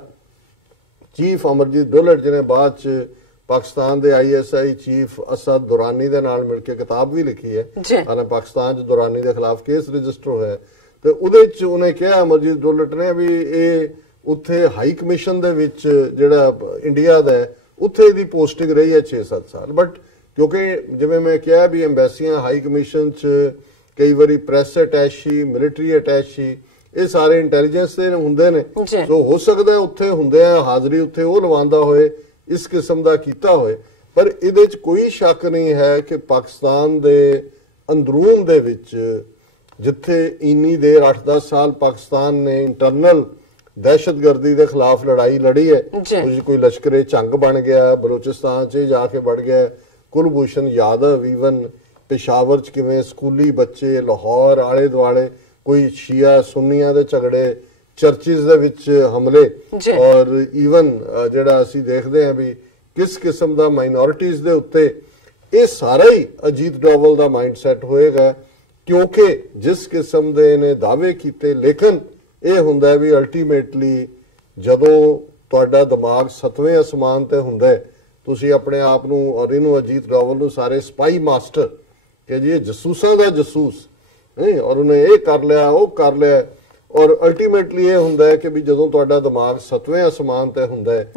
ਚੀਫ ਅਮਰਜੀਤ ਡੋਲਟ ਜਿਹਨੇ ਬਾਅਦ 'ਚ ਪਾਕਿਸਤਾਨ ਦੇ ISI ਚੀਫ ਅਸਦ ਦੁਰਾਨੀ ਦੇ ਨਾਲ ਮਿਲ ਕੇ ਕਿਤਾਬ ਵੀ ਲਿਖੀ ਹੈ, ਹਾਲਾਂਕਿ ਪਾਕਿਸਤਾਨ 'ਚ ਦੁਰਾਨੀ ਦੇ ਖਿਲਾਫ ਕੇਸ ਰਜਿਸਟਰ ਹੋਇਆ, ਤੇ ਉਹਦੇ 'ਚ ਉਹਨੇ ਕਿਹਾ ਅਮਰਜੀਤ ਡੋਲਟ ਨੇ ਵੀ ਇਹ ਉੱਥੇ ਹਾਈ ਕਮਿਸ਼ਨ ਦੇ ਵਿੱਚ ਜਿਹੜਾ ਇੰਡੀਆ ਦਾ ਉੱਥੇ ਇਹਦੀ ਪੋਸਟਿੰਗ ਰਹੀ ਹੈ 6-7 ਸਾਲ। ਬਟ ਕਿਉਂਕਿ ਜਿਵੇਂ ਮੈਂ ਕਿਹਾ ਵੀ ਐਮਬੈਸੀਆਂ ਹਾਈ ਕਮਿਸ਼ਨ 'ਚ ਕਈ ਵਾਰੀ ਪ੍ਰੈਸ ਅਟੈਚੀ, ਮਿਲਟਰੀ ਅਟੈਚੀ, ਇਹ ਸਾਰੇ ਇੰਟੈਲੀਜੈਂਸ ਦੇ ਹੁੰਦੇ ਨੇ, ਸੋ ਹੋ ਸਕਦਾ ਉੱਥੇ ਹੁੰਦੇ ਆ ਹਾਜ਼ਰੀ ਉੱਥੇ ਉਹ ਲਵਾਉਂਦਾ ਹੋਏ, ਇਸ ਕਿਸਮ ਦਾ ਕੀਤਾ ਹੋਏ। ਪਰ ਇਹਦੇ 'ਚ ਕੋਈ ਸ਼ੱਕ ਨਹੀਂ ਹੈ ਕਿ ਪਾਕਿਸਤਾਨ ਦੇ ਅੰਦਰੂਨ ਦੇ ਵਿੱਚ ਜਿੱਥੇ ਇੰਨੀ ਦੇਰ 8-10 ਸਾਲ ਪਾਕਿਸਤਾਨ ਨੇ ਇੰਟਰਨਲ ਦਹਿਸ਼ਤਗਰਦੀ ਦੇ ਖਿਲਾਫ ਲੜਾਈ ਲੜੀ ਹੈ, ਕੋਈ ਲਸ਼ਕਰੇ ਝੰਗ ਬਣ ਗਿਆ, ਬਲੋਚਿਸਤਾਨ 'ਚ ਜਾ ਕੇ ਵੜ ਗਿਆ, ਕੁਲਭੂਸ਼ਣ ਯਾਦਵ ਈਵਨ ਪਿਸ਼ਾਵਰ 'ਚ ਕਿਵੇਂ ਸਕੂਲੀ ਬੱਚੇ, ਲਾਹੌਰ ਆਲੇ ਦੁਆਲੇ ਕੋਈ ਸ਼ੀਆ ਸੁੰਨੀਆਂ ਦੇ ਝਗੜੇ, ਚਰਚਿਸ ਦੇ ਵਿੱਚ ਹਮਲੇ, ਔਰ ਈਵਨ ਜਿਹੜਾ ਅਸੀਂ ਦੇਖਦੇ ਹਾਂ ਵੀ ਕਿਸ ਕਿਸਮ ਦਾ ਮਾਈਨੋਰਿਟੀਜ਼ ਦੇ ਉੱਤੇ, ਇਹ ਸਾਰਾ ਹੀ ਅਜੀਤ ਡੋਵਲ ਦਾ ਮਾਈਂਡਸੈਟ ਹੋਏਗਾ। ਕਿਉਂਕਿ ਜਿਸ ਕਿਸਮ ਦੇ ਨੇ ਦਾਅਵੇ ਕੀਤੇ, ਲੇਕਿਨ ਇਹ ਹੁੰਦਾ ਵੀ ਅਲਟੀਮੇਟਲੀ ਜਦੋਂ ਤੁਹਾਡਾ ਦਿਮਾਗ 7ਵੇਂ ਅਸਮਾਨ ਤੇ ਹੁੰਦਾ, ਤੁਸੀਂ ਆਪਣੇ ਆਪ ਨੂੰ ਔਰ ਇਹਨੂੰ ਅਜੀਤ ਡੋਵਲ ਨੂੰ ਸਾਰੇ ਸਪਾਈ ਮਾਸਟਰ ਕਿ ਜੀ ਇਹ ਜਸੂਸਾਂ ਦਾ ਜਸੂਸ ਔਰ ਉਹਨੇ ਇਹ ਕਰ ਲਿਆ, ਉਹ ਕਰ ਲਿਆ, ਔਰ ਅਲਟੀਮੇਟਲੀ ਇਹ ਹੁੰਦਾ ਕਿ ਵੀ ਜਦੋਂ ਤੁਹਾਡਾ ਦਿਮਾਗ 7ਵੇਂ ਅਸਮਾਨ ਤੇ ਹੁੰਦਾ ਹੈ,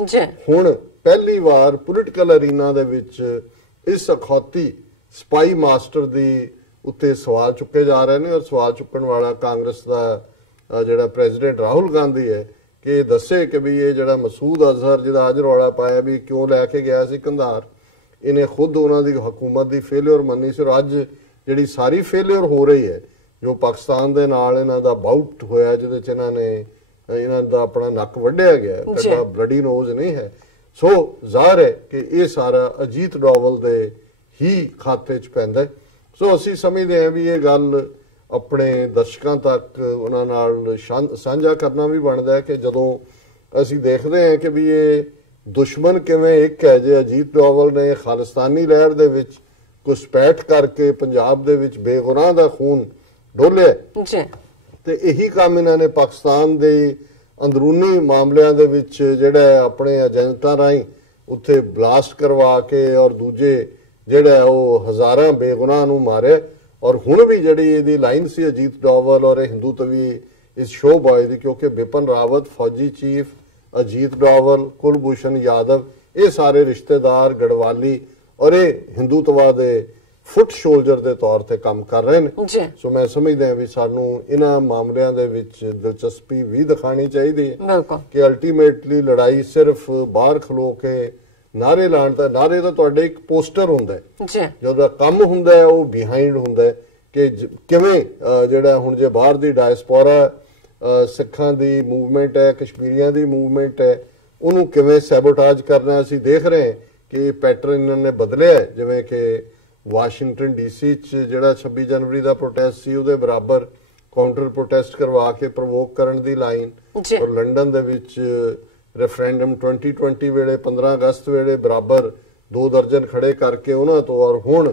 ਹੁਣ ਪਹਿਲੀ ਵਾਰ ਪੋਲੀਟੀਕਲ ਅਰੀਨਾ ਦੇ ਵਿੱਚ ਇਸ ਅਖੌਤੀ ਸਪਾਈ ਮਾਸਟਰ ਦੀ ਉੱਤੇ ਸਵਾਲ ਚੁੱਕੇ ਜਾ ਰਹੇ ਨੇ। ਔਰ ਸਵਾਲ ਚੁੱਕਣ ਵਾਲਾ ਕਾਂਗਰਸ ਦਾ ਜਿਹੜਾ ਪ੍ਰੈਜ਼ੀਡੈਂਟ ਰਾਹੁਲ ਗਾਂਧੀ ਹੈ ਕਿ ਦੱਸੇ ਕਿ ਵੀ ਇਹ ਜਿਹੜਾ ਮਸੂਦ ਅਜ਼ਹਰ ਜਿਹਦਾ ਅੱਜ ਰੌਲਾ ਪਾਇਆ ਵੀ ਕਿਉਂ ਲੈ ਕੇ ਗਿਆ ਸੀ ਕੰਧਾਰ, ਇਹਨੇ ਖੁਦ ਉਹਨਾਂ ਦੀ ਹਕੂਮਤ ਦੀ ਫੇਲਿਅਰ ਮੰਨੀ ਸੀ। ਔਰ ਅੱਜ ਜਿਹੜੀ ਸਾਰੀ ਫੇਲਿਅਰ ਹੋ ਰਹੀ ਹੈ ਜੋ ਪਾਕਿਸਤਾਨ ਦੇ ਨਾਲ ਇਹਨਾਂ ਦਾ ਬਾਊਟ ਹੋਇਆ, ਜਿਹਦੇ 'ਚ ਇਹਨਾਂ ਦਾ ਆਪਣਾ ਨੱਕ ਵੱਢਿਆ ਗਿਆ, ਕੱਟਾ ਬਲੱਡੀ ਨੋਜ਼ ਨਹੀਂ ਹੈ। ਸੋ ਜ਼ਾਹਰ ਹੈ ਕਿ ਇਹ ਸਾਰਾ ਅਜੀਤ ਡੋਵਲ ਦੇ ਹੀ ਖਾਤੇ 'ਚ ਪੈਂਦਾ। ਸੋ ਅਸੀਂ ਸਮਝਦੇ ਹਾਂ ਵੀ ਇਹ ਗੱਲ ਆਪਣੇ ਦਰਸ਼ਕਾਂ ਤੱਕ ਉਹਨਾਂ ਨਾਲ ਸਾਂਝਾ ਕਰਨਾ ਵੀ ਬਣਦਾ ਹੈ ਕਿ ਜਦੋਂ ਅਸੀਂ ਦੇਖਦੇ ਹਾਂ ਕਿ ਵੀ ਇਹ ਦੁਸ਼ਮਣ ਕਿਵੇਂ ਇੱਕ ਹੈ। ਜੇ ਅਜੀਤ ਡੋਵਲ ਨੇ ਖਾਲਿਸਤਾਨੀ ਲਹਿਰ ਦੇ ਵਿੱਚ ਘੁਸਪੈਠ ਕਰਕੇ ਪੰਜਾਬ ਦੇ ਵਿੱਚ ਬੇਗੁਨਾਹ ਦਾ ਖੂਨ ਡੋਲਿਆ ਜੀ ਤੇ ਇਹੀ ਕੰਮ ਇਹਨਾਂ ਨੇ ਪਾਕਿਸਤਾਨ ਦੇ ਅੰਦਰੂਨੀ ਮਾਮਲਿਆਂ ਦੇ ਵਿੱਚ ਜਿਹੜਾ ਆਪਣੇ ਏਜੰਟਾਂ ਰਾਹੀਂ ਉੱਥੇ ਬਲਾਸਟ ਕਰਵਾ ਕੇ ਔਰ ਦੂਜੇ ਜਿਹੜਾ ਉਹ ਹਜ਼ਾਰਾਂ ਬੇਗੁਨਾਹ ਨੂੰ ਮਾਰਿਆ। ਔਰ ਹੁਣ ਵੀ ਜਿਹੜੀ ਇਹਦੀ ਲਾਈਨ ਸੀ ਅਜੀਤ ਡੋਵਲ ਔਰ ਹਿੰਦੂਤਵੀ ਇਸ ਸ਼ੋ ਬॉय ਦੀ, ਕਿਉਂਕਿ ਬਿਪਨ ਰਾਵਤ ਫੌਜੀ ਚੀਫ, ਅਜੀਤ ਡੋਵਲ, ਕੁਲਭੂਸ਼ਣ ਯਾਦਵ, ਇਹ ਸਾਰੇ ਰਿਸ਼ਤੇਦਾਰ ਗੜਵਾਲੀ ਔਰ ਇਹ ਹਿੰਦੂਤਵਾ ਦੇ ਫੁੱਟ ਸ਼ੋਲਜਰ ਦੇ ਤੌਰ ਤੇ ਕੰਮ ਕਰ ਰਹੇ ਨੇ। ਸੋ ਮੈਂ ਸਮਝਦਾ ਹਾਂ ਵੀ ਸਾਨੂੰ ਇਹਨਾਂ ਮਾਮਲਿਆਂ ਦੇ ਵਿੱਚ ਦਿਲਚਸਪੀ ਵੀ ਦਿਖਾਣੀ ਚਾਹੀਦੀ ਹੈ ਕਿ ਅਲਟੀਮੇਟਲੀ ਲੜਾਈ ਸਿਰਫ ਬਾਹਰ ਖਲੋ ਕੇ ਨਾਰੇ ਲਾਉਣ ਦਾ, ਨਾਰੇ ਦਾ ਤੁਹਾਡੇ ਇੱਕ ਪੋਸਟਰ ਹੁੰਦਾ ਹੈ, ਜਦੋਂ ਕੰਮ ਹੁੰਦਾ ਹੈ ਉਹ ਬਿਹਾਈਂਡ ਹੁੰਦਾ ਹੈ ਕਿ ਕਿਵੇਂ ਜਿਹੜਾ ਹੁਣ ਜੇ ਬਾਹਰ ਦੀ ਡਾਇਸਪੋਰਾ ਸਿੱਖਾਂ ਦੀ ਮੂਵਮੈਂਟ ਹੈ, ਕਸ਼ਮੀਰੀਆਂ ਦੀ ਮੂਵਮੈਂਟ ਹੈ, ਉਹਨੂੰ ਕਿਵੇਂ ਸੈਬੋਟਾਜ ਕਰਨਾ ਅਸੀਂ ਦੇਖ ਰਹੇ ਹਾਂ ਕਿ ਪੈਟਰਨ ਇਹਨਾਂ ਨੇ ਬਦਲਿਆ। ਜਿਵੇਂ ਕਿ ਵਾਸ਼ਿੰਗਟਨ ਡੀਸੀ 'ਚ ਜਿਹੜਾ 26 ਜਨਵਰੀ ਦਾ ਪ੍ਰੋਟੈਸਟ ਸੀ ਉਹਦੇ ਬਰਾਬਰ ਕਾਊਂਟਰ ਪ੍ਰੋਟੈਸਟ ਕਰਵਾ ਕੇ ਪ੍ਰਵੋਕ ਕਰਨ ਦੀ ਲਾਈਨ, ਔਰ ਲੰਡਨ ਦੇ ਵਿੱਚ ਰੈਫਰੈਂਡਮ 2020 ਵੇਲੇ 15 ਅਗਸਤ ਵੇਲੇ ਬਰਾਬਰ 2 ਦਰਜਨ ਖੜੇ ਕਰਕੇ ਉਹਨਾਂ ਤੋਂ, ਔਰ ਹੁਣ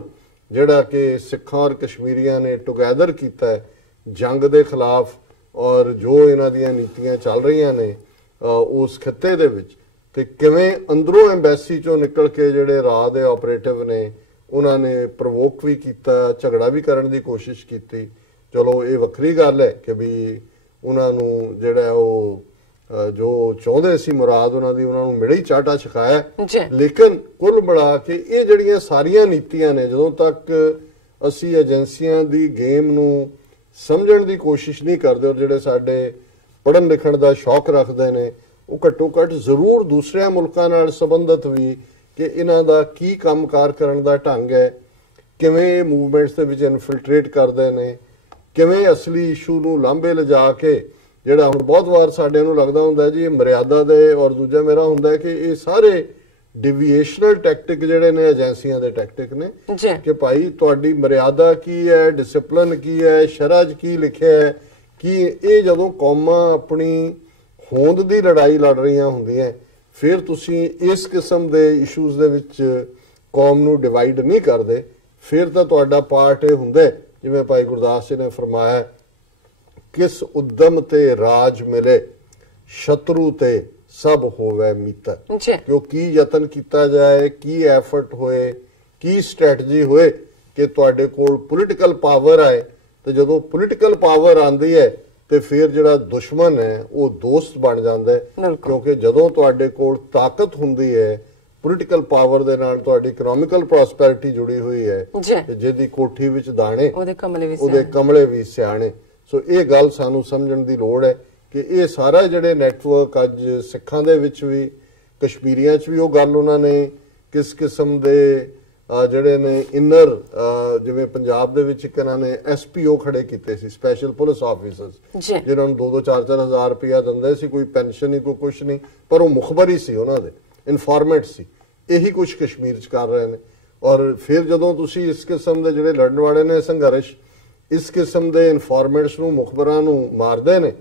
ਜਿਹੜਾ ਕਿ ਸਿੱਖਾਂ ਔਰ ਕਸ਼ਮੀਰੀਆਂ ਨੇ ਟੁਗੈਦਰ ਕੀਤਾ ਹੈ ਜੰਗ ਦੇ ਖਿਲਾਫ, ਔਰ ਜੋ ਇਹਨਾਂ ਦੀਆਂ ਨੀਤੀਆਂ ਚੱਲ ਰਹੀਆਂ ਨੇ ਉਸ ਖਿੱਤੇ ਦੇ ਵਿੱਚ, ਤੇ ਕਿਵੇਂ ਅੰਦਰੋਂ ਐਮਬੈਸੀ ਚੋਂ ਨਿਕਲ ਕੇ ਜਿਹੜੇ ਰਾਹ ਦੇ ਆਪਰੇਟਿਵ ਨੇ ਉਹਨਾਂ ਨੇ ਪ੍ਰਵੋਕ ਵੀ ਕੀਤਾ, ਝਗੜਾ ਵੀ ਕਰਨ ਦੀ ਕੋਸ਼ਿਸ਼ ਕੀਤੀ। ਚਲੋ ਇਹ ਵੱਖਰੀ ਗੱਲ ਹੈ ਕਿ ਵੀ ਉਹਨਾਂ ਨੂੰ ਜਿਹੜਾ ਉਹ ਜੋ ਚਾਹੁੰਦੇ ਸੀ ਮੁਰਾਦ ਉਹਨਾਂ ਦੀ ਉਹਨਾਂ ਨੂੰ ਮਿਲੀ ਚਾਟਾ ਛਕਾਇਆ। ਲੇਕਿਨ ਕੁੱਲ ਮਿਲਾ ਕੇ ਇਹ ਜਿਹੜੀਆਂ ਸਾਰੀਆਂ ਨੀਤੀਆਂ ਨੇ, ਜਦੋਂ ਤੱਕ ਅਸੀਂ ਏਜੰਸੀਆਂ ਦੀ ਗੇਮ ਨੂੰ ਸਮਝਣ ਦੀ ਕੋਸ਼ਿਸ਼ ਨਹੀਂ ਕਰਦੇ ਔਰ ਜਿਹੜੇ ਸਾਡੇ ਪੜ੍ਹਨ ਲਿਖਣ ਦਾ ਸ਼ੌਕ ਰੱਖਦੇ ਨੇ ਉਹ ਘੱਟੋ ਘੱਟ ਜ਼ਰੂਰ ਦੂਸਰਿਆਂ ਮੁਲਕਾਂ ਨਾਲ ਸੰਬੰਧਿਤ ਵੀ ਕਿ ਇਹਨਾਂ ਦਾ ਕੀ ਕੰਮਕਾਰ ਕਰਨ ਦਾ ਢੰਗ ਹੈ, ਕਿਵੇਂ ਮੂਵਮੈਂਟਸ ਦੇ ਵਿੱਚ ਇਨਫਿਲਟਰੇਟ ਕਰਦੇ ਨੇ, ਕਿਵੇਂ ਅਸਲੀ ਇਸ਼ੂ ਨੂੰ ਲਾਂਭੇ ਲਿਜਾ ਕੇ, ਜਿਹੜਾ ਹੁਣ ਬਹੁਤ ਵਾਰ ਸਾਡੇ ਨੂੰ ਲੱਗਦਾ ਹੁੰਦਾ ਜੀ ਇਹ ਮਰਿਆਦਾ ਦੇ, ਔਰ ਦੂਜਾ ਮੇਰਾ ਹੁੰਦਾ ਕਿ ਇਹ ਸਾਰੇ ਡਿਵੀਏਸ਼ਨਲ ਟੈਕਟਿਕ ਜਿਹੜੇ ਨੇ ਏਜੰਸੀਆਂ ਦੇ ਟੈਕਟਿਕ ਨੇ ਕਿ ਭਾਈ ਤੁਹਾਡੀ ਮਰਿਆਦਾ ਕੀ ਹੈ, ਡਿਸਪਲਿਨ ਕੀ ਹੈ, ਸ਼ਰਅ 'ਚ ਕੀ ਲਿਖਿਆ ਹੈ, ਕਿ ਇਹ ਜਦੋਂ ਕੌਮਾਂ ਆਪਣੀ ਹੋਂਦ ਦੀ ਲੜਾਈ ਲੜ ਰਹੀਆਂ ਹੁੰਦੀਆਂ ਫਿਰ ਤੁਸੀਂ ਇਸ ਕਿਸਮ ਦੇ ਇਸ਼ੂਜ਼ ਦੇ ਵਿੱਚ ਕੌਮ ਨੂੰ ਡਿਵਾਈਡ ਨਹੀਂ ਕਰਦੇ। ਫਿਰ ਤਾਂ ਤੁਹਾਡਾ ਪਾਰਟ ਇਹ ਹੁੰਦਾ ਜਿਵੇਂ ਭਾਈ ਗੁਰਦਾਸ ਜੀ ਨੇ ਫਰਮਾਇਆ, ਕਿਸ ਉਦਮ ਤੇ ਰਾਜ ਮਿਲੇ ਸ਼ਤਰੂ ਤੇ ਸਭ ਹੋਵੇ ਮਿੱਤਰ। ਕਿਉਂ ਕੀ ਯਤਨ ਕੀਤਾ ਜਾਏ, ਕੀ ਐਫਰਟ ਹੋਏ, ਕੀ ਸਟ੍ਰੈਟਜੀ ਹੋਏ ਕਿ ਤੁਹਾਡੇ ਕੋਲ ਪੋਲੀਟੀਕਲ ਪਾਵਰ ਆਏ, ਤੇ ਜਦੋਂ ਪੋਲੀਟੀਕਲ ਪਾਵਰ ਆਂਦੀ ਹੈ ਤੇ ਫਿਰ ਜਿਹੜਾ ਦੁਸ਼ਮਣ ਹੈ ਉਹ ਦੋਸਤ ਬਣ ਜਾਂਦਾ ਹੈ। ਕਿਉਂਕਿ ਜਦੋਂ ਤੁਹਾਡੇ ਕੋਲ ਤਾਕਤ ਹੁੰਦੀ ਹੈ, ਪੋਲੀਟੀਕਲ ਪਾਵਰ ਦੇ ਨਾਲ ਤੁਹਾਡੀ ਇਕਨੋਮਿਕਲ ਪ੍ਰੋਸਪੈਰਿਟੀ ਜੁੜੀ ਹੋਈ ਹੈ, ਜਿਹਦੀ ਕੋਠੀ ਵਿੱਚ ਦਾਣੇ ਉਹਦੇ ਕਮਲੇ ਵੀ ਸਿਆਣੇ। ਸੋ ਇਹ ਗੱਲ ਸਾਨੂੰ ਸਮਝਣ ਦੀ ਲੋੜ ਹੈ ਕਿ ਇਹ ਸਾਰਾ ਜਿਹੜੇ ਨੈਟਵਰਕ ਅੱਜ ਸਿੱਖਾਂ ਦੇ ਵਿੱਚ ਵੀ, ਕਸ਼ਮੀਰੀਆਂ 'ਚ ਵੀ ਉਹ ਗੱਲ ਉਹਨਾਂ ਨੇ ਕਿਸ ਕਿਸਮ ਦੇ ਜਿਹੜੇ ਨੇ ਇਨਰ, ਜਿਵੇਂ ਪੰਜਾਬ ਦੇ ਵਿੱਚ ਇਹਨਾਂ ਨੇ SPO ਖੜੇ ਕੀਤੇ ਸੀ, ਸਪੈਸ਼ਲ ਪੁਲਿਸ ਆਫੀਸਰਸ, ਜਿਹਨਾਂ ਨੂੰ 2-2 4-4 ਹਜ਼ਾਰ ਰੁਪਇਆ ਦਿੰਦੇ ਸੀ, ਕੋਈ ਪੈਨਸ਼ਨ ਨਹੀਂ, ਕੋਈ ਕੁਛ ਨਹੀਂ, ਪਰ ਉਹ ਮੁਖਬਰ ਹੀ ਸੀ, ਉਹਨਾਂ ਦੇ ਇਨਫਾਰਮੈਂਟ ਸੀ। ਇਹੀ ਕੁਛ ਕਸ਼ਮੀਰ 'ਚ ਕਰ ਰਹੇ ਨੇ। ਔਰ ਫਿਰ ਜਦੋਂ ਤੁਸੀਂ ਇਸ ਕਿਸਮ ਦੇ ਜਿਹੜੇ ਲੜਨ ਵਾਲੇ ਨੇ ਸੰਘਰਸ਼, ਇਸ ਕਿਸਮ ਦੇ ਇਨਫਾਰਮੈਂਟਸ ਨੂੰ, ਮੁਖਬਰਾਂ ਨੂੰ ਮਾਰਦੇ ਨੇ,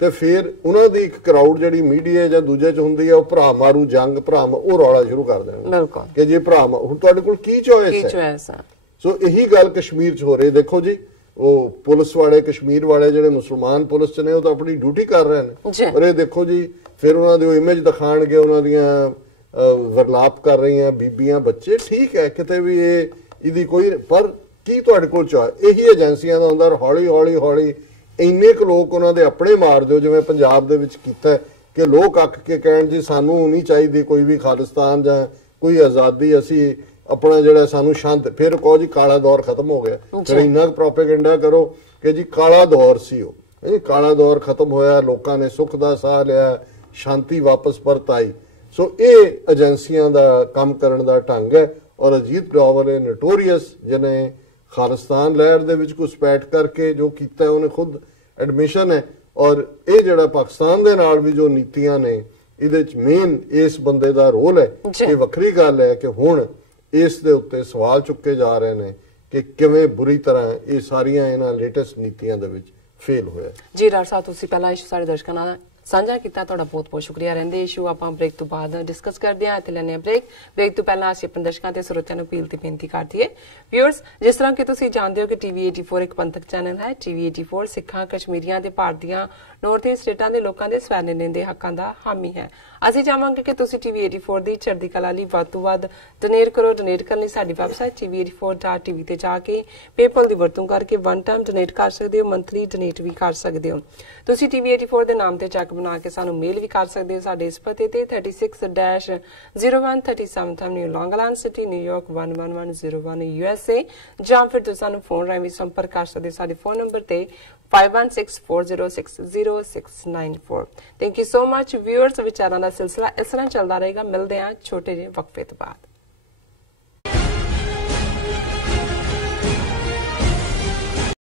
ਤੇ ਫਿਰ ਉਹਨਾਂ ਦੀ ਇੱਕ ਕਰਾਊਡ ਜਿਹੜੀ ਮੀਡੀਆ ਜਾਂ ਦੂਜੇ 'ਚ ਹੁੰਦੀ ਹੈ, ਉਹ ਭਰਾ ਮਾਰੂ ਜੰਗ, ਉਹ ਰੌਲਾ ਸ਼ੁਰੂ ਕਰ ਦੇਣ ਕਿ ਜੇ ਭਰਾ ਹੁਣ ਤੁਹਾਡੇ ਕੋਲ ਕੀ ਚੋਇਸ ਹੈ। ਸੋ ਇਹੀ ਗੱਲ ਕਸ਼ਮੀਰ 'ਚ ਹੋ ਰਹੀ। ਦੇਖੋ ਜੀ, ਉਹ ਪੁਲਿਸ ਵਾਲੇ, ਕਸ਼ਮੀਰ ਵਾਲੇ ਜਿਹੜੇ ਮੁਸਲਮਾਨ ਪੁਲਿਸ 'ਚ ਨੇ, ਉਹ ਤਾਂ ਆਪਣੀ ਡਿਊਟੀ ਕਰ ਰਹੇ ਨੇ, ਔਰ ਇਹ ਦੇਖੋ ਜੀ ਫਿਰ ਉਹਨਾਂ ਦੀ ਉਹ ਇਮੇਜ ਦਿਖਾਣਗੇ, ਉਹਨਾਂ ਦੀਆਂ ਵਰਲਾਪ ਕਰ ਰਹੀਆਂ ਬੀਬੀਆਂ, ਬੱਚੇ। ਠੀਕ ਹੈ, ਕਿਤੇ ਵੀ ਇਹਦੀ ਕੋਈ, ਪਰ ਕੀ ਤੁਹਾਡੇ ਕੋਲ ਇਹੀ ਏਜੰਸੀਆਂ ਦਾ ਹੁੰਦਾ। ਹੌਲੀ ਹੌਲੀ ਹੌਲੀ ਇੰਨੇ ਕੁ ਲੋਕ ਉਹਨਾਂ ਦੇ ਆਪਣੇ ਮਾਰ ਦਿਓ, ਜਿਵੇਂ ਪੰਜਾਬ ਦੇ ਵਿੱਚ ਕੀਤਾ ਕਿ ਲੋਕ ਅੱਕ ਕੇ ਕਹਿਣ ਜੀ ਸਾਨੂੰ ਨਹੀਂ ਚਾਹੀਦੀ ਕੋਈ ਵੀ ਖਾਲਿਸਤਾਨ ਜਾਂ ਕੋਈ ਆਜ਼ਾਦੀ, ਅਸੀਂ ਆਪਣਾ ਜਿਹੜਾ ਸਾਨੂੰ ਸ਼ਾਂਤ, ਫਿਰ ਕਹੋ ਜੀ ਕਾਲਾ ਦੌਰ ਖਤਮ ਹੋ ਗਿਆ। ਫਿਰ ਇੰਨਾ ਪ੍ਰੋਪੇਗੈਂਡਾ ਕਰੋ ਕਿ ਜੀ ਕਾਲਾ ਦੌਰ ਸੀ, ਉਹ ਕਾਲਾ ਦੌਰ ਖਤਮ ਹੋਇਆ, ਲੋਕਾਂ ਨੇ ਸੁੱਖ ਦਾ ਸਾਹ ਲਿਆ, ਸ਼ਾਂਤੀ ਵਾਪਸ ਪਰਤ ਆਈ। ਸੋ ਇਹ ਏਜੰਸੀਆਂ ਦਾ ਕੰਮ ਕਰਨ ਦਾ ਢੰਗ ਹੈ। ਔਰ ਅਜੀਤ ਡੋਵਲ ਇਹ ਨੋਟੋਰੀਅਸ, ਜਿਹਨੇ ਖਾਲਿਸਤਾਨ ਲਹਿਰ ਦੇ ਵਿੱਚ ਘੁਸਪੈਠ ਕਰਕੇ ਜੋ ਕੀਤਾ ਉਹਨੇ ਖੁਦ ਐਡਮਿਸ਼ਨ ਹੈ। ਔਰ ਇਹ ਜਿਹੜਾ ਪਾਕਿਸਤਾਨ ਦੇ ਨਾਲ ਵੀ ਜੋ ਨੀਤੀਆਂ ਨੇ, ਇਹਦੇ ਚ ਮੇਨ ਇਸ ਬੰਦੇ ਦਾ ਰੋਲ ਹੈ। ਇਹ ਵੱਖਰੀ ਗੱਲ ਹੈ ਕਿ ਹੁਣ ਇਸ ਦੇ ਉੱਤੇ ਸਵਾਲ ਚੁੱਕੇ ਜਾ ਰਹੇ ਨੇ ਕਿ ਕਿਵੇਂ ਬੁਰੀ ਤਰ੍ਹਾਂ ਇਹ ਸਾਰੀਆਂ ਇਹਨਾਂ ਲੇਟੈਸਟ ਨੀਤੀਆਂ ਦੇ ਵਿੱਚ ਫੇਲ ਹੋਇਆ। ਜੀ ਡਾਕਟਰ ਸਾਹਿਬ, ਤੁਸੀਂ ਪਹਿਲਾਂ ਸਾਡੇ ਦਰਸ਼ਕਾਂ ਨਾਲ ਸਾਂਝਾ ਕੀਤਾ। ਤੁਹਾਡਾ ਬਹੁਤ ਬਹੁਤ ਸ਼ੁਕਰੀਆ। ਰਹਿੰਦੇ ਇਸ਼ੂ ਆਪਾਂ ਬ੍ਰੇਕ ਤੋਂ ਬਾਅਦ ਡਿਸਕਸ ਕਰਦੇ ਹਾਂ। ਇੱਥੇ ਲੈਣੇ ਬ੍ਰੇਕ ਤੋਂ ਪਹਿਲਾਂ ਅਸੀਂ ਆਪਣੇ ਦਰਸ਼ਕਾਂ ਤੇ ਸਰੋਤਿਆਂ ਨੂੰ ਅਪੀਲ ਤੇ ਬੇਨਤੀ ਕਰ ਦਈਏ। ਵਿਊਅਰਸ, ਜਿਸ ਤਰ੍ਹਾਂ ਕਿ ਤੁਸੀਂ ਜਾਣਦੇ ਹੋ ਕਿ ਟੀਵੀ 84 ਇੱਕ ਪੰਥਕ ਚੈਨਲ ਹੈ। ਟੀਵੀ 84 ਸਿੱਖਾਂ, ਕਸ਼ਮੀਰੀਆਂ ਤੇ ਭਾਰਤ ਦੀਆਂ ਨਾਰਥ ਈਸਟ ਸਟੇਟਾਂ ਦੇ ਲੋਕਾਂ ਦੇ ਸਵੈ ਨਿਰਣੇ ਦੇ ਹੱਕਾਂ ਦਾ ਹਾਮੀ ਹੈ। ਅਸੀਂ ਚਾਹਾਂਗੇ ਕਿ ਤੁਸੀਂ ਟੀਵੀ 84 ਦੀ ਚੜ੍ਹਦੀ ਕਲਾ ਲਈ ਵੱਧ ਤੋਂ ਵੱਧ ਡੋਨੇਟ ਕਰੋ। ਡੋਨੇਟ ਕਰਨ ਲਈ ਸਾਡੀ ਵੈਬਸਾਈਟ tv84.tv ਤੇ ਜਾ ਕੇ ਪੇਪਲ ਦੀ ਵਰਤੋਂ ਕਰਕੇ ਵਨ ਟਾਈਮ ਡੋਨੇਟ ਕਰ ਸਕਦੇ ਹੋ, ਮੰਥਲੀ ਡੋਨੇਟ ਵੀ ਕਰ ਸਕਦੇ ਹੋ। ਤੁਸੀਂ ਟੀਵੀ 84 ਦੇ ਨਾਮ ਤੇ ਚੈੱਕ ਬਣਾ ਕੇ ਸਾਨੂੰ ਮੇਲ ਵੀ ਕਰ ਸਕਦੇ ਹੋ ਸਾਡੇ ਇਸ ਪਤੇ ਤੇ 36-0137 ਐਵਨਿਊ, ਲੌਂਗ ਆਈਲੈਂਡ ਸਿਟੀ, ਨਿਊਯਾਰਕ 11101 USA, ਜਾਂ ਫਿਰ ਤੁਸੀਂ ਸਾਨੂੰ ਫੋਨ ਰਾਹੀਂ ਵੀ ਸੰਪਰਕ ਕਰ ਸਕਦੇ ਹੋ ਸਾਡੇ ਫੋਨ ਨੰਬਰ ਤੇ 5164060694। Thank you so much viewers. ਵਿਚਾਰਾਂ ਦਾ ਸਿਲਸਿਲਾ ਇਸ ਤਰ੍ਹਾਂ ਚੱਲਦਾ ਰਹੇਗਾ। ਮਿਲਦੇ ਹਾਂ ਛੋਟੇ ਜਿਹੇ ਵਕਫੇ ਤੋਂ ਬਾਅਦ।